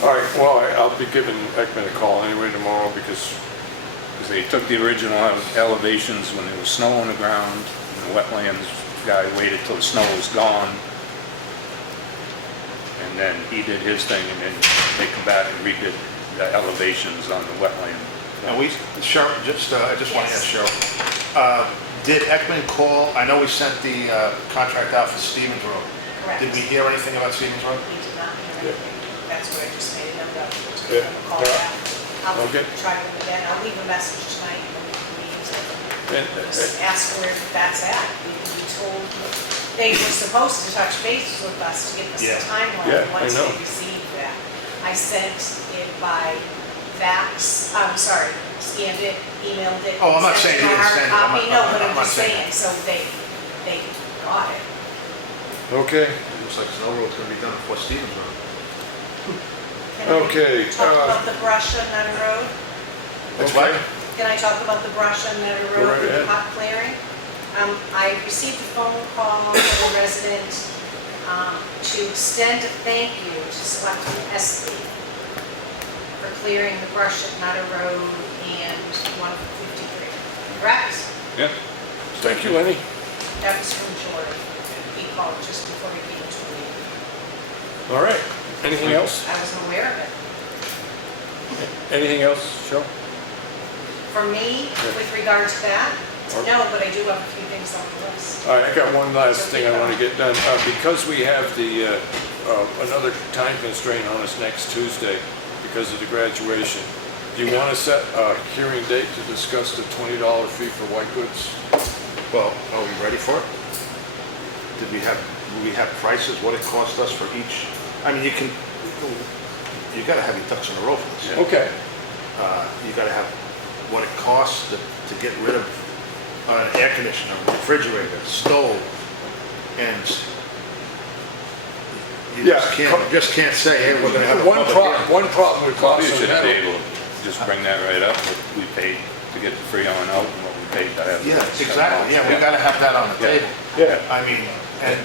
All right, well, I'll be giving Ekman a call anyway tomorrow because They took the original elevations when there was snow on the ground, and the wetlands guy waited till the snow was gone. And then he did his thing, and then they come back and redid the elevations on the wetland. And we, Cheryl, I just want to ask Cheryl, did Ekman call, I know we sent the contract out for Stevens Road. Correct. Did we hear anything about Stevens Road? We did not hear anything. That's where I just made a note of. To Yeah. give them a call Yeah. back. I'll Okay. try to, again, I'll leave a message tonight when we meet. And- Just ask where that's at. We told, they were supposed to touch base with us to give us Yeah. a timeline Yeah, I once know. they received that. I sent it by fax, I'm sorry, scanned it, emailed it. Oh, I'm not sent saying you a didn't hard send it. I'm copy. not- No, I'm but not- I'm I'm not just saying saying, so they got it. Okay, Looks like Snow Road's gonna be done before Stevens Road. Can I Okay, talk about the brush on Nutter Road? That's right. Can I talk about the brush on Nutter Go Road right with the ahead. pot clearing? I received a phone call from a resident to extend a thank you to Selectman Espie for clearing the brush at Nutter Road and 153. Correct? Yeah. thank you, Lenny. That was from Jordan. He called just before he came to the meeting. All right, anything else? I wasn't aware of it. Anything else, Cheryl? For me, with regard to that, no, but I do have a few things on the list. All right, I got one last thing I want to get done. Because we have the, another time constraint on us next Tuesday because of the graduation, do you want to set a hearing date to discuss the $20 fee for white goods? Well, are we ready for it? Do we have prices, what it cost us for each? I mean, you gotta have your ducks in a row for this. Okay. You gotta have what it costs to get rid of an air conditioner, refrigerator, stove, and you just can't say, hey, we're gonna have a public hearing. One problem with Claudia cost should of be metal. able to just bring that right up, what we paid to get the Freon out and what we paid to have. Yeah, exactly, yeah, we gotta have that on the table. Yeah. I mean, and,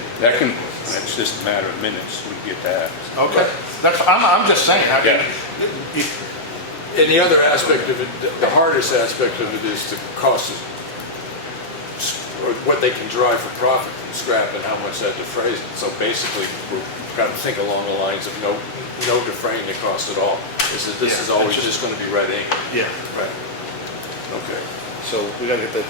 It's just a matter of minutes, we get that. okay, I'm just saying, I mean, Yeah. And the other aspect of it, the hardest aspect of it is the cost of, or what they can drive for profit from scrap and how much that defrays. So basically, we've got to think along the lines of no defraying the cost at all. This is Yeah, always it's just going to be red ink. yeah, Right. Okay. so we gotta get the,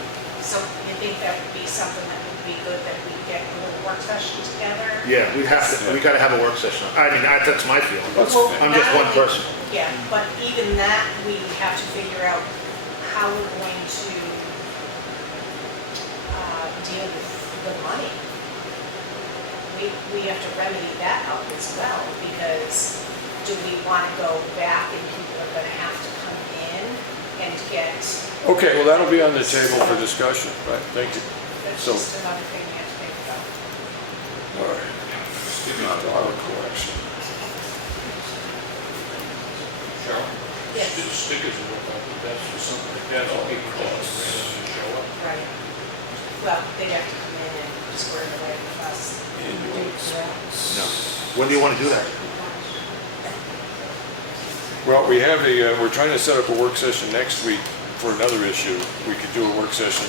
So you think that would be something that would be good, that we get a little work session together? yeah, we gotta have a work session. I mean, that's my feeling. Well, I'm just not one only- person. Yeah, but even that, we have to figure out how we're going to deal with the money. We have to remedy that up as well, because do we want to go back and people are going to have to come in and get, Okay, well, that'll be on the table for discussion, right? Thank you. that's So- just another thing we have to think about. All right. Auto collection. Cheryl? Yes. Stickers and whatnot, but that's for something like that, all people doesn't show up. Right. Well, they'd have to come in and square it away with us. No. When do you wanna do that? Well, we have we're trying to set up a work session next week for another issue. We could do a work session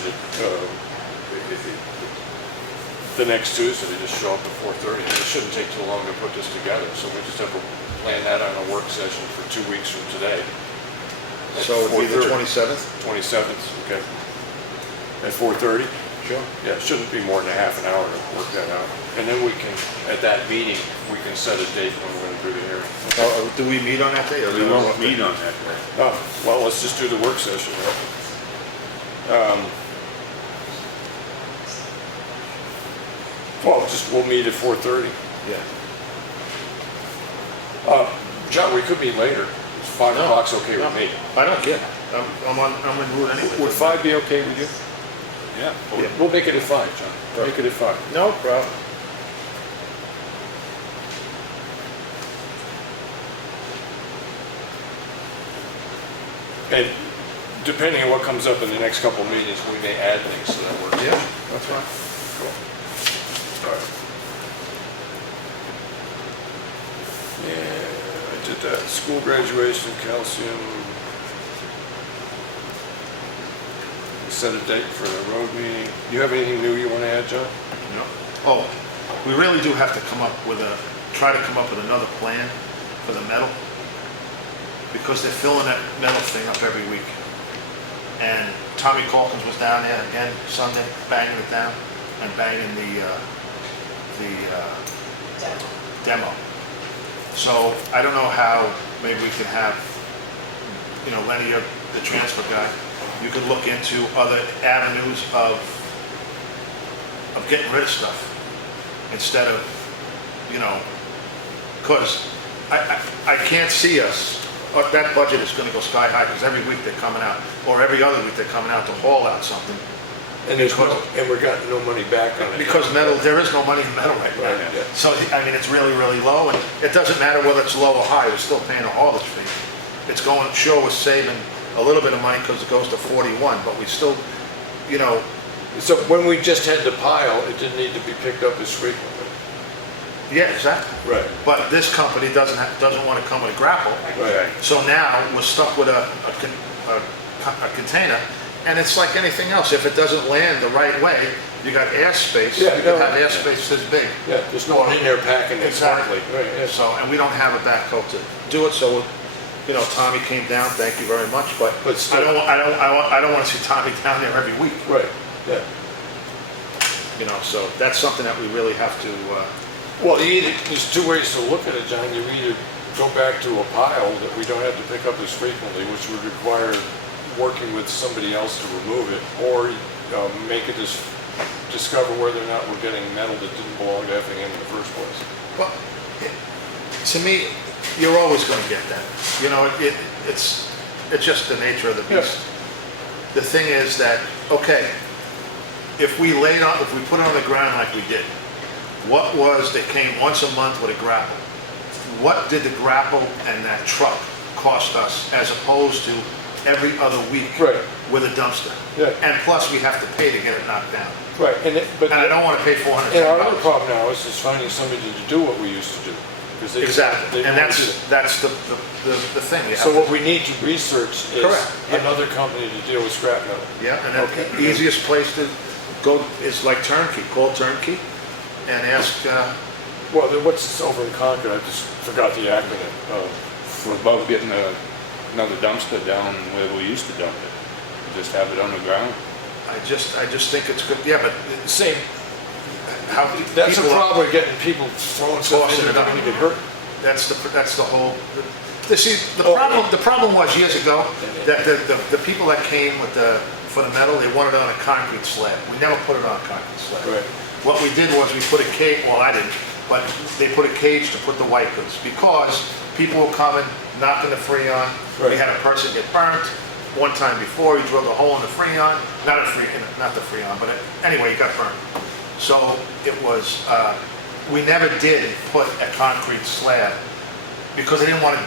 the next Tuesday, just show up at 4:30. It shouldn't take too long to put this together, so we just have to plan that on a work session for 2 weeks from today. At So it'd be the 4:30. 27th? 27th, okay. At 4:30? Sure. Yeah, it shouldn't be more than a half an hour to work that out. And then we can, at that meeting, we can set a date when we're gonna do the hearing. Do we meet on that day? Or We won't meet on that day. Oh, well, let's just do the work session, right? Well, we'll meet at 4:30. Yeah. John, we could meet later. 5 No. o'clock's okay with me. I don't care. I'm in route anyway. Would 5 be okay with you? Yeah. We'll make it at 5, John. Make it at 5. No problem. And depending on what comes up in the next couple of meetings, we may add things, so that works. Yeah, that's fine. Cool. All right. Yeah, I did that. School graduation, calcium. Set a date for the road meeting. You have anything new you want to add, John? No. Oh, we really do have to try to come up with another plan for the metal, because they're filling that metal thing up every week. And Tommy Calkins was down there again Sunday, banging it down and banging the demo. So I don't know how, maybe we could have, Lenny, the transfer guy, you could look into other avenues of getting rid of stuff instead of, because I can't see us, that budget is gonna go sky high, because every week they're coming out, or every other week they're coming out to haul out something. And we're got no money back on it. Because metal, there is no money in metal right now. Right, yeah. So, I mean, it's really, really low, and it doesn't matter whether it's low or high, we're still paying a haulage fee. It's going, sure, we're saving a little bit of money because it goes to 41, but we still, So when we just had the pile, it didn't need to be picked up as frequently. yeah, exactly. Right. But this company doesn't want to come with a grapple. Right. So now we're stuck with a container, and it's like anything else. If it doesn't land the right way, you got airspace. Yeah, You can have airspace this big. Yeah, there's no one in there packing it Exactly. smartly. Right, yeah. So, and we don't have a backhoe to do it. So, Tommy came down. Thank you very much. But still- I don't want to see Tommy down there every week. Right, yeah. So that's something that we really have to. Well, there's two ways to look at it, John. You either go back to a pile that we don't have to pick up as frequently, which would require working with somebody else to remove it, or make it discover whether or not we're getting metal that didn't belong to Effingham in the first place. Well, to me, you're always going to get that. It's just the nature of the beast. The thing is that, okay, if we put it on the ground like we did, they came once a month with a grapple. What did the grapple and that truck cost us as opposed to every other week with a dumpster? Yeah. And plus we have to pay to get it knocked down. Right, And I don't want to pay $400. And our other problem now is finding somebody to do what we used to do. Exactly, and that's the thing. So what we need to research is Correct. another company to deal with scrap metal. Yeah, and the easiest place to go is like Turnkey. Call Turnkey and ask. Well, then what's over in Concord? I just forgot the acronym. We're about getting another dumpster down where we used to dump it. Just have it on the ground. I just think it's good. Yeah, but Same. how That's a people are- problem with getting people throwing stuff Tossing in it that up. don't even get hurt. That's the whole. The problem was years ago that the people that came for the metal, they wanted it on a concrete slab. We never put it on a concrete slab. Right. What we did was we put a cage. Well, I didn't, but they put a cage to put the white goods because people were coming, knocking the freon. Right. We had a person get burnt one time before. He drilled a hole in the freon, not the freon, but anyway, he got burnt. So it was. We never did put a concrete slab because they didn't want to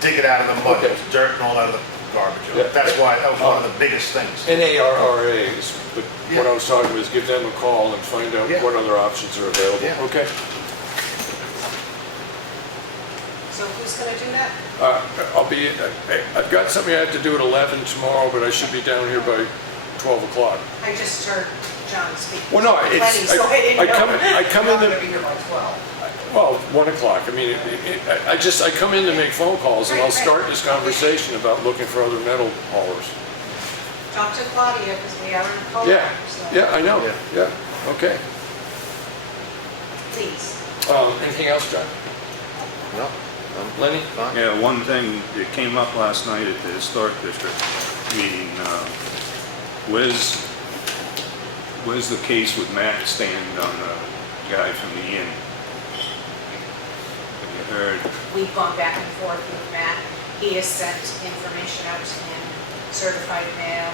dig it out of the mud, Okay. dirt and all that other garbage. Yeah. That's why that was one of the biggest things. NARRAs, but what Yeah. I was talking about is give them a call and find out Yeah. what other options are available. Yeah. Okay. So who's gonna do that? I've got something I have to do at 11 tomorrow, but I should be down here by 12 o'clock. I just heard John speak. Well, no, Plenty, it's, so I didn't I know. come in I'm not the, gonna be here by 12. well, 1 o'clock. I mean, I come in to make phone calls and I'll Right, right. start this conversation about looking for other metal haulers. Talk to Claudia, because we are in a co-op, Yeah, so yeah, I know, Yeah. yeah, okay. please. Anything else, John? No, Lenny? fine. Yeah, one thing that came up last night at the Historic District meeting, where's the case with Matt Stand on the guy from the inn? heard. We've gone back and forth with Matt. He has sent information out to him, certified mail.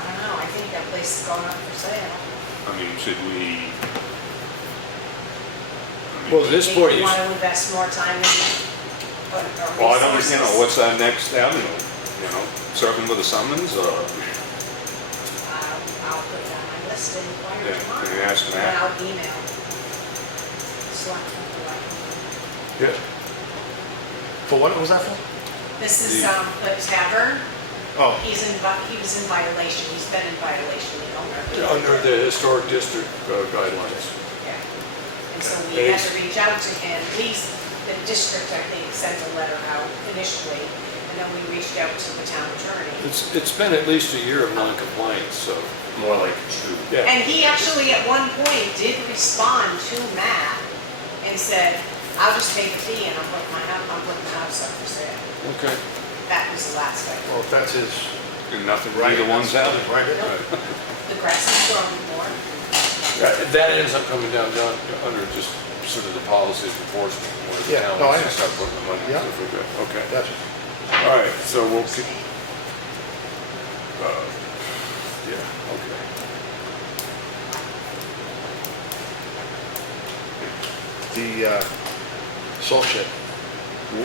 I don't know, I think that place is going up for sale. I mean, should we? Well, this board, Maybe you want to invest more time in it. Well, I don't, what's our next avenue? You know, circling with a summons or? I'll put it on my list and inquire Yeah, tomorrow. can you ask And Matt? I'll email. Selectmen directly. yeah, For what was that for? This is the tavern. Oh, He was in violation. He's been in violation, the owner. under the historic district guidelines. Yeah. And so we had to reach out to him. The district, I think, sent a letter out initially, and then we reached out to the town attorney. It's been at least a year of non-compliance, so, More like two. yeah. And he actually, at one point, did respond to Matt and said, I'll just pay the fee and I'm putting the house up for sale. Okay. That was the last I well, if that's his And nothing, right. neither one's out. Right. The grass is growing more. That ends up coming down under just sort of the policy of enforcement, where the Yeah, town no, I wants to start putting the money. Yeah. if we're good. Okay, Gotcha. all right, so we'll keep, yeah, okay. The salt shed.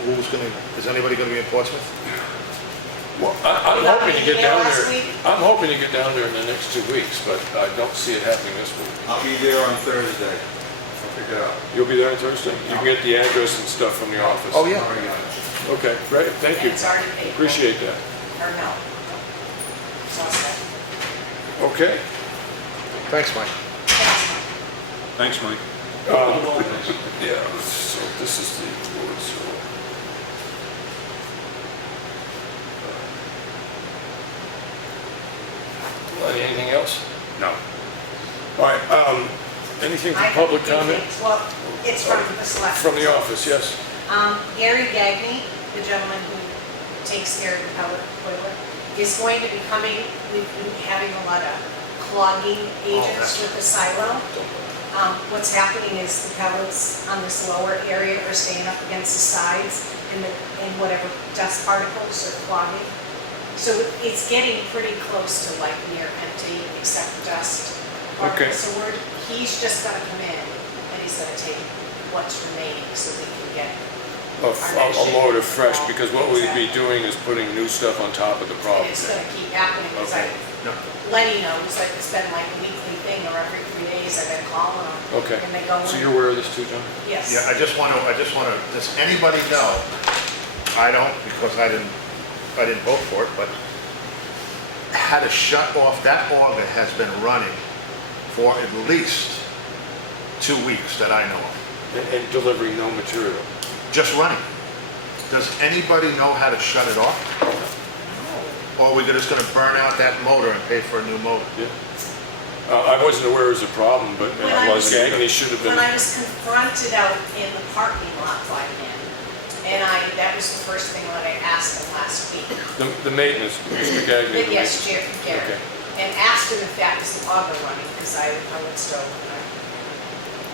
Who's gonna, is anybody gonna be in Portsmouth? Well, I'm You got hoping to my get email down last there, week? I'm hoping to get down there in the next 2 weeks, but I don't see it happening this week. I'll be there on Thursday. I'll pick it up. You'll be there on Thursday? You can get the address and stuff from the office? Oh, yeah. Okay, great, thank you. And it's already paid. for. Appreciate that. Or no. It's all set. Okay. Thanks, Mike. Thanks, Mike. Yeah, so this is the board's. Anything else? No. All right, anything I from have public a few comment? things. Well, it's from the select. From the office, yes. Gary Gagney, the gentleman who takes care of the pellet boiler, is going to be coming. We've been having a lot of clogging agents with the silo. What's happening is the pellets on this lower area are staying up against the sides and whatever dust particles are clogging. So it's getting pretty close to like near empty except dust. Okay. So he's just gonna come in and he's gonna take what's remaining so we can get. A load of fresh, because what we'd be doing is putting new stuff on top of the And problem. it's gonna keep happening, because Okay. Lenny knows, like it's been like a weekly thing, or every 3 days I've been calling them. Okay. And they go So in. you're aware of this too, John? Yes. Yeah, I just wanna, does anybody know, I don't, because I didn't vote for it, but how to shut off, that auger has been running for at least 2 weeks that I know of. And delivering no material. Just running. Does anybody know how to shut it off? Or are we just gonna burn out that motor and pay for a new motor? Yeah. I wasn't aware it was a problem, but When I was- Gagney should have been. When I was confronted out in the parking lot by him, and that was the first thing that I asked him last week. The maintenance, Mr. Gagney. the Yes, maintenance. Gary. Okay. And asked him if that was the auger running, because I would stove.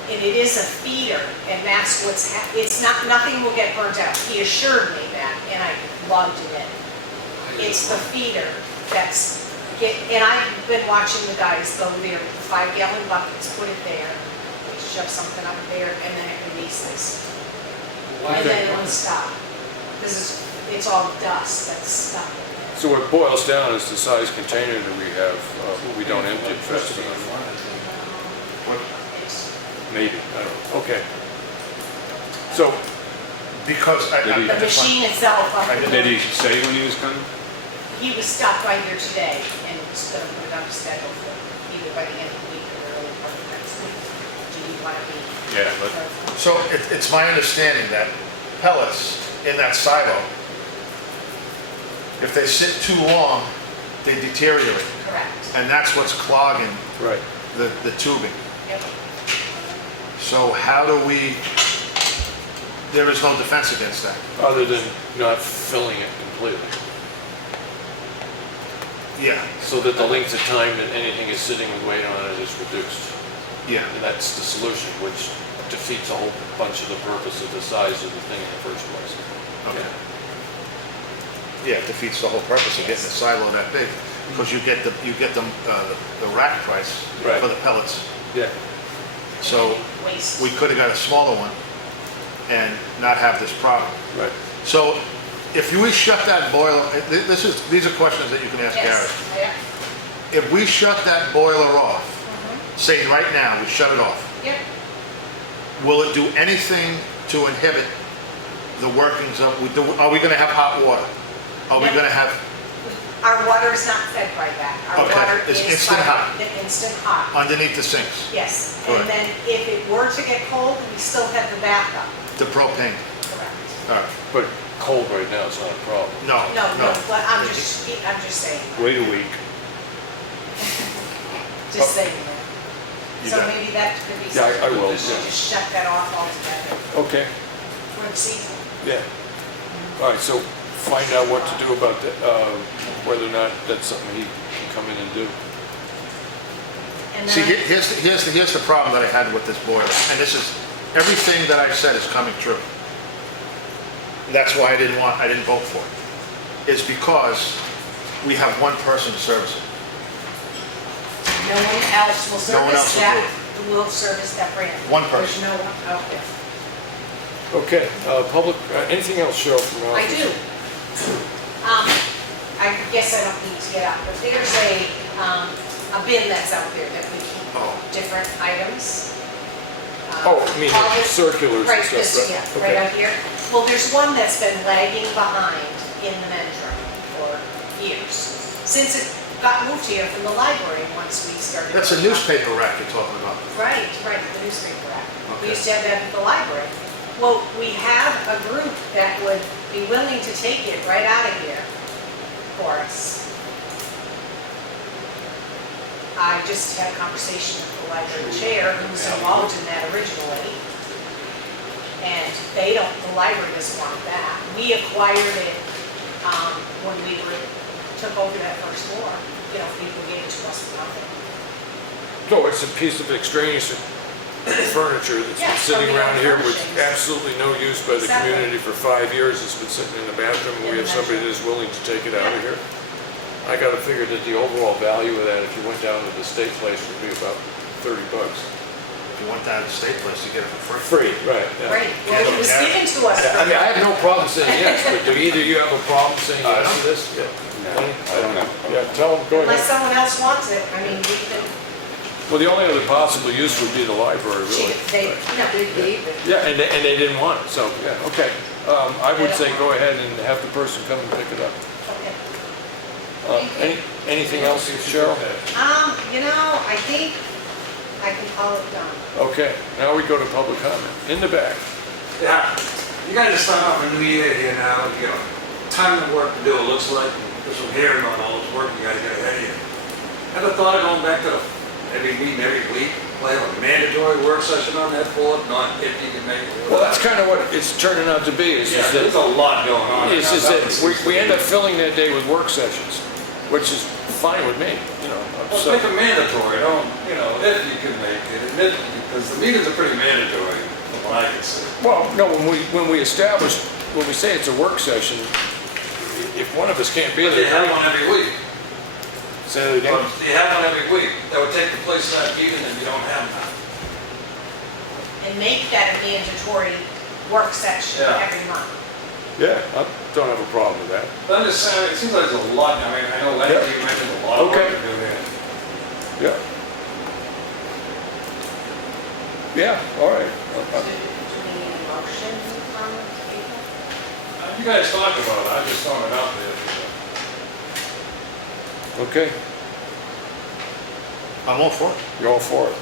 And it is a feeder, and that's what's it's not, nothing will get burnt out. He assured me that, and I logged it in. It's the feeder and I've been watching the guys go there with the 5-gallon buckets, put it there, they shove something up there, and then it releases. And then it'll stop. Because it's all dust that's stuck in there. So what boils down is the size container that we have, we don't empty it fast enough. It's- Maybe, I don't know. Okay. So, Because I Maybe- The machine itself, Did he say when he was coming? he was stopped by here today, and was going to put it on the schedule for either by the end of the week or the early part of next week. Do you want to be? Yeah, but So it's my understanding that pellets in that silo, if they sit too long, they deteriorate. Correct. And that's what's clogging right. the tubing. Yep. So how do we, there is no defense against that. Other than not filling it completely. Yeah, So that the length of time that anything is sitting with weight on it is reduced. yeah. And that's the solution, which defeats a whole bunch of the purpose of the size of the thing in the first place. Okay. Yeah, it defeats the whole purpose of getting a silo that big, because you get the rack price Right. for the pellets. Yeah. So Waste. we could have got a smaller one and not have this problem. Right. So if we shut that boiler, these are questions that you can ask Gary. Yes, yeah, If we shut that boiler off, say right now, we shut it off, yep. will it do anything to inhibit the workings of, are we gonna have hot water? Are we Yep. gonna have, Our water is not fed by that. Our Okay, water it's is instant by hot. the instant hot. underneath the sinks, Yes, Correct. and then if it were to get cold, we still have the backup. the propane? Correct. All right. But cold right now is not a problem. No, No, but I'm just saying, Wait a week. just saying that. You So got it. maybe that could be Yeah, I something, will, we should yeah. just shut that off altogether Okay, for the season. yeah. All right, so find out what to do about that, whether or not that's something he can come in and do. And see, then, here's the problem that I had with this boiler, and this is, everything that I've said is coming true. That's why I didn't vote for it, is because we have one person servicing. no one else will No one service else will that, will service that brand. One person. There's no one out there. Okay, public, anything else, Cheryl, from your I office? do. I guess I don't need to get up, but there's a bin that's out there that we keep Oh. different items. Oh, I mean, all this- circulars and Right, stuff, this, right, yeah, okay. right out here. Well, there's one that's been lagging behind in the men's room for years. Since it got moved here from the library once we started. That's a newspaper rack you're talking about. Right, the newspaper rack. We Okay. used to have that at the library. Well, we have a group that would be willing to take it right out of here for us. I just had a conversation with the library chair who was involved in that originally. And the library doesn't want it back. We acquired it when we took over that first floor. You know, people gave it to us for nothing. So it's a piece of extraneous furniture that's Yeah, been sitting something around here with furnishings. absolutely no use by the Exactly. community for 5 years. It's been sitting in the bathroom, and we have somebody that is willing to take it out of here. I gotta figure that the overall value of that, if you went down to the state place, would be about $30. If you went down to the state place, you get it for free. Free, right, yeah. Right, well, it was given to us. I mean, I have no problem saying yes, but do either you have a problem saying yes to this? I don't know. Yeah, tell them, go Unless ahead. someone else wants it, I mean, we can, Well, the only other possible use would be the library, really. they gave it. Yeah, and they didn't want it, so, yeah, okay. I would say go ahead and have the person come and pick it up. Okay. Anything else, Cheryl? I think I can call it done. Okay, now we go to public comment. In the back. Yeah, you guys are starting off a new year here now, you know, ton of work to do, it looks like, just from hearing about all this work you guys got ahead of you. Ever thought of going back to every week, like a mandatory work session on that board, not if you can make it? Well, that's kind of what it's turning out to be, is Yeah, that, there's a lot going on. is that we end up filling that day with work sessions, which is fine with me, you know. Let's make it mandatory, don't, you know, if you can make it, admit, because the meetings are pretty mandatory, from what I can see. Well, no, when we say it's a work session, if one of us can't be But you there. have one every week. Say that again? You have one every week, that would take the place of that meeting and you don't have that. And make that a mandatory work section Yeah. every month. Yeah, I don't have a problem with that. But I'm just saying, it seems like there's a lot, I mean, I know Leonard, you mentioned a lot of work Okay. to do there. Yeah. Yeah, all right. Do we need a motion from people? You guys talked about it, I'm just throwing it out there. Okay, I'm all for it. you're all for it.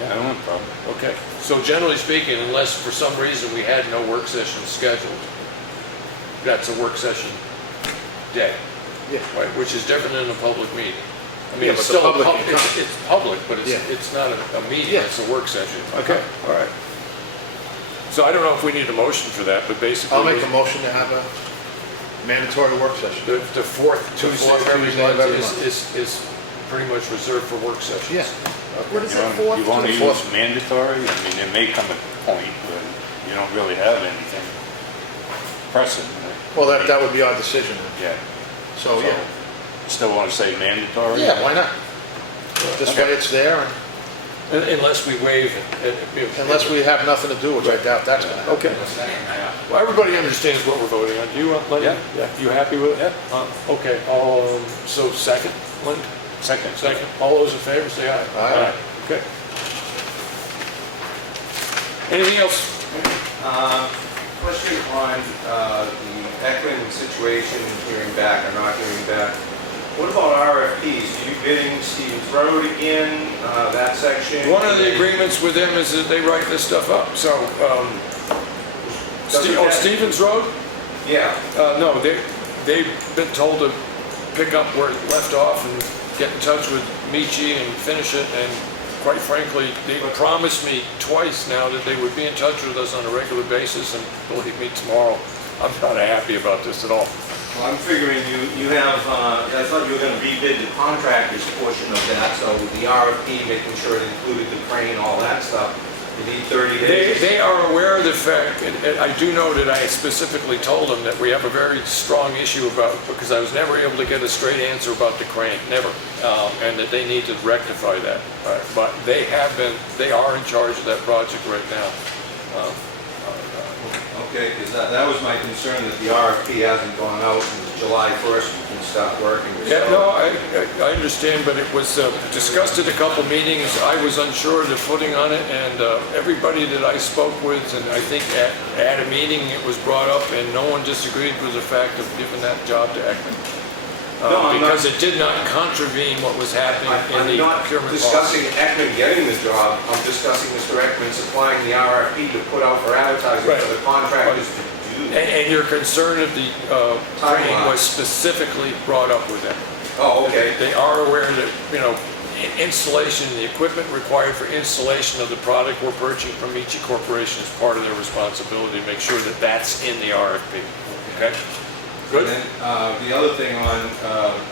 Yeah, I don't have a problem. Okay, so generally speaking, unless for some reason we had no work session scheduled, that's a work session day, Yeah. right, which is different than a public meeting. I Yeah, mean, but it's the still, public can come. it's public, but Yeah. it's not a meeting, Yeah. it's a work session. Okay, all right. So I don't know if we need a motion for that, but basically. I'll make a motion to have a mandatory work session. The fourth Tuesday of every Tuesday of month every month. is pretty much reserved for work sessions. Yeah. What is You it want- for? You want to Fourth. use mandatory? I mean, there may come a point where you don't really have anything pressing. Well, that would be our decision. Yeah. So, yeah. Still want to say mandatory? Yeah, why not? This way it's there, and Unless we waive it. unless we have nothing to do, which I doubt that's gonna happen. Okay. Well, everybody understands what we're voting on. Do you, Lenny? Yeah. You happy with it? Yeah. Okay, so second, Lynn? Second. Second. All those in favor, say aye. Aye. Okay. Anything else? Question on the Ekman situation, hearing back or not hearing back. What about RFPs? Are you bidding Stevens Road again, that section? One of the agreements with them is that they write this stuff up, so, Stevens Road? Yeah. No, they've been told to pick up where it left off and get in touch with Michi and finish it, and quite frankly, they promised me twice now that they would be in touch with us on a regular basis, and believe me, tomorrow, I'm not happy about this at all. Well, I'm figuring you have, I thought you were gonna rebid the contractor's portion of that, so the RFP, making sure it included the crane, all that stuff, you need 30 days. They are aware of the fact, and I do know that I specifically told them that we have a very strong issue about, because I was never able to get a straight answer about the crane, never, and that they need to rectify that. But they are in charge of that project right now. Okay, because that was my concern, that the RFP hasn't gone out, and July 1st you can start working. Yeah, no, I understand, but it was discussed at a couple meetings. I was unsure of the footing on it, and everybody that I spoke with, and I think at a meeting it was brought up, and no one disagreed with the fact of giving that job to Ekman. No, I'm Because not- it did not contravene what was happening in I'm the not procurement discussing policy. Ekman getting the job, I'm discussing Mr. Ekman supplying the RFP to put out for advertising Right. for the contractors to do. And your concern of the crane was specifically brought up with them. Oh, okay. They are aware that, installation, the equipment required for installation of the product we're purchasing from Michi Corporation is part of their responsibility to make sure that that's in the RFP. Okay? Good? And then, the other thing on,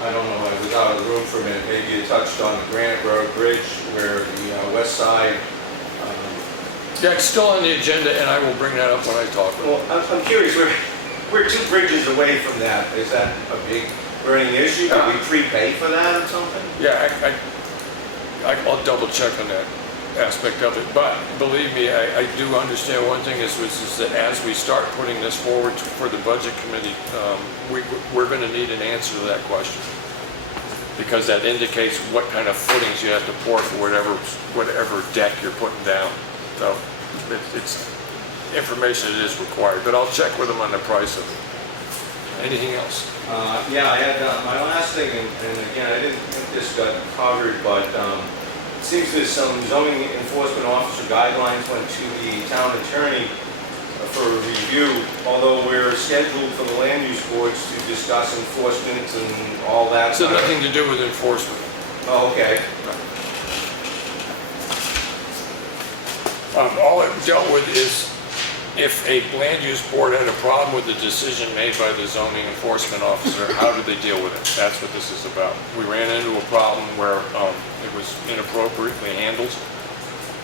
I don't know, I was out of the room for a minute, maybe you touched on the Granite Road Bridge where the west side, Yeah, it's still on the agenda, and I will bring that up when I talk with them. well, I'm curious, we're 2 bridges away from that. Is that a big burning issue? Did we prepay for that or something? Yeah, I'll double check on that aspect of it, but believe me, I do understand one thing is that as we start putting this forward for the budget committee, we're gonna need an answer to that question. Because that indicates what kind of footings you have to pour for whatever deck you're putting down. So it's information that is required, but I'll check with them on the price of it. Anything else? Yeah, I had, my last thing, and again, I didn't think this got covered, but it seems there's some zoning enforcement officer guidelines went to the town attorney for review, although we're scheduled for the land use boards to discuss enforcement and all that. It's nothing to do with enforcement. Oh, okay. All it dealt with is if a land use board had a problem with the decision made by the zoning enforcement officer, how do they deal with it? That's what this is about. We ran into a problem where it was inappropriately handled,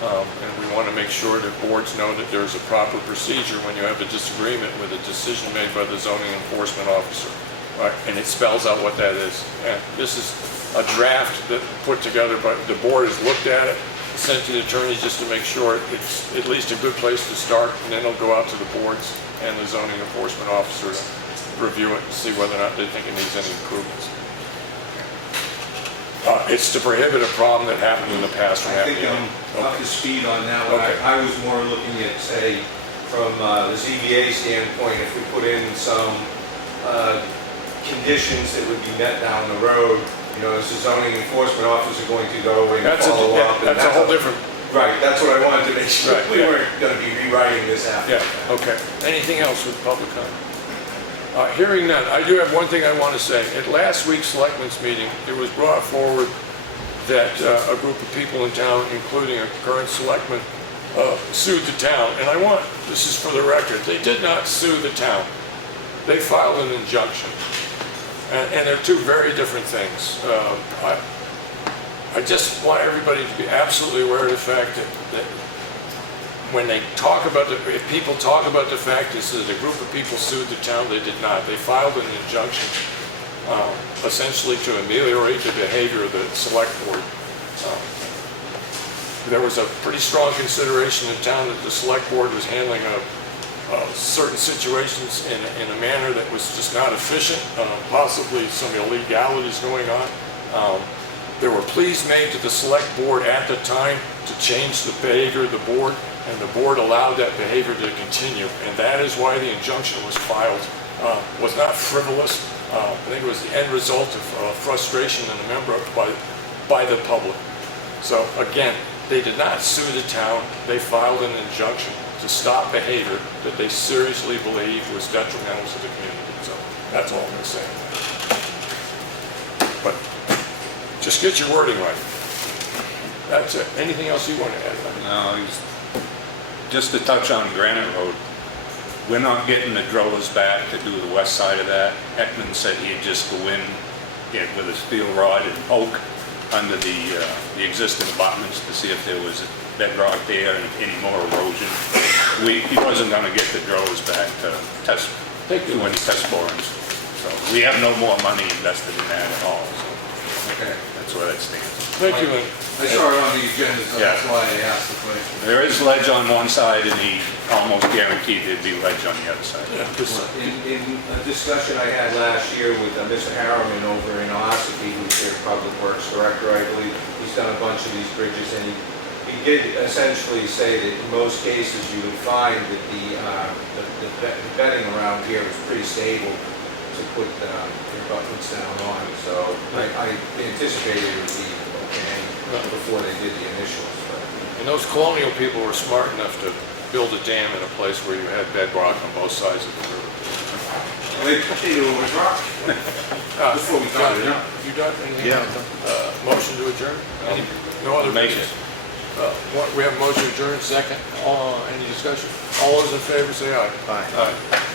and we want to make sure that boards know that there's a proper procedure when you have a disagreement with a decision made by the zoning enforcement officer. Right? And it spells out what that is. And this is a draft that put together, but the board has looked at it, sent to the attorneys just to make sure it's at least a good place to start, and then it'll go out to the boards and the zoning enforcement officer to review it and see whether or not they think it needs any improvements. It's to prohibit a problem that happened in the past from I happening. think I'm up to speed on that one. Okay. I was more looking at, say, from the ZBA standpoint, if we put in some conditions that would be met down the road, is the zoning enforcement officer going to go and follow up? That's a whole different. Right, that's what I wanted to make sure. Right, We yeah. weren't going to be rewriting this after. Yeah, okay. Anything else with public comment? Hearing none, I do have one thing I want to say. At last week's selectmen's meeting, it was brought forward that a group of people in town, including a current selectman, sued the town. And this is for the record, they did not sue the town. They filed an injunction. And they're 2 very different things. I just want everybody to be absolutely aware of the fact that when they talk about if people talk about the fact is that a group of people sued the town, they did not. They filed an injunction essentially to ameliorate the behavior of the select board. There was a pretty strong consideration in town that the select board was handling certain situations in a manner that was just not efficient, possibly some illegalities going on. There were pleas made to the select board at the time to change the behavior of the board, and the board allowed that behavior to continue, and that is why the injunction was filed. Was not frivolous. I think it was the end result of frustration in a member by the public. So again, they did not sue the town. They filed an injunction to stop behavior that they seriously believed was detrimental to the community. So that's all I'm going to say. But just get your wording right. That's it. Anything else you want to add? No, just to touch on Granite Road, we're not getting the drillers back to do the west side of that. Ekman said he'd just go in with a steel rod and poke under the existing abutments to see if there was bedrock there and any more erosion. He wasn't going to get the drillers back to do any test borings. So we have no more money invested in that at all. So Okay. that's where that stands. Thank you, Lynn. I saw it on the agenda, so that's why I asked the question. There is ledge on one side, and he almost guaranteed there'd be ledge on the other side. Yeah, In a discussion I had last year with Mr. Harriman over in Ossipee, who's their public works director, I believe, he's done a bunch of these bridges, and he did essentially say that in most cases you would find that the bedding around here is pretty stable to put your abutments down on, so I anticipated it would be okay before they did the initials. And those colonial people were smart enough to build a dam in a place where you had bedrock on both sides of the river. They knew it was rock. Before we John, found it out. you done? Anything? Yeah. Motion to adjourn? No other Make business? We have a motion to adjourn, second. Any discussion? All those in favor say aye. Aye. Aye.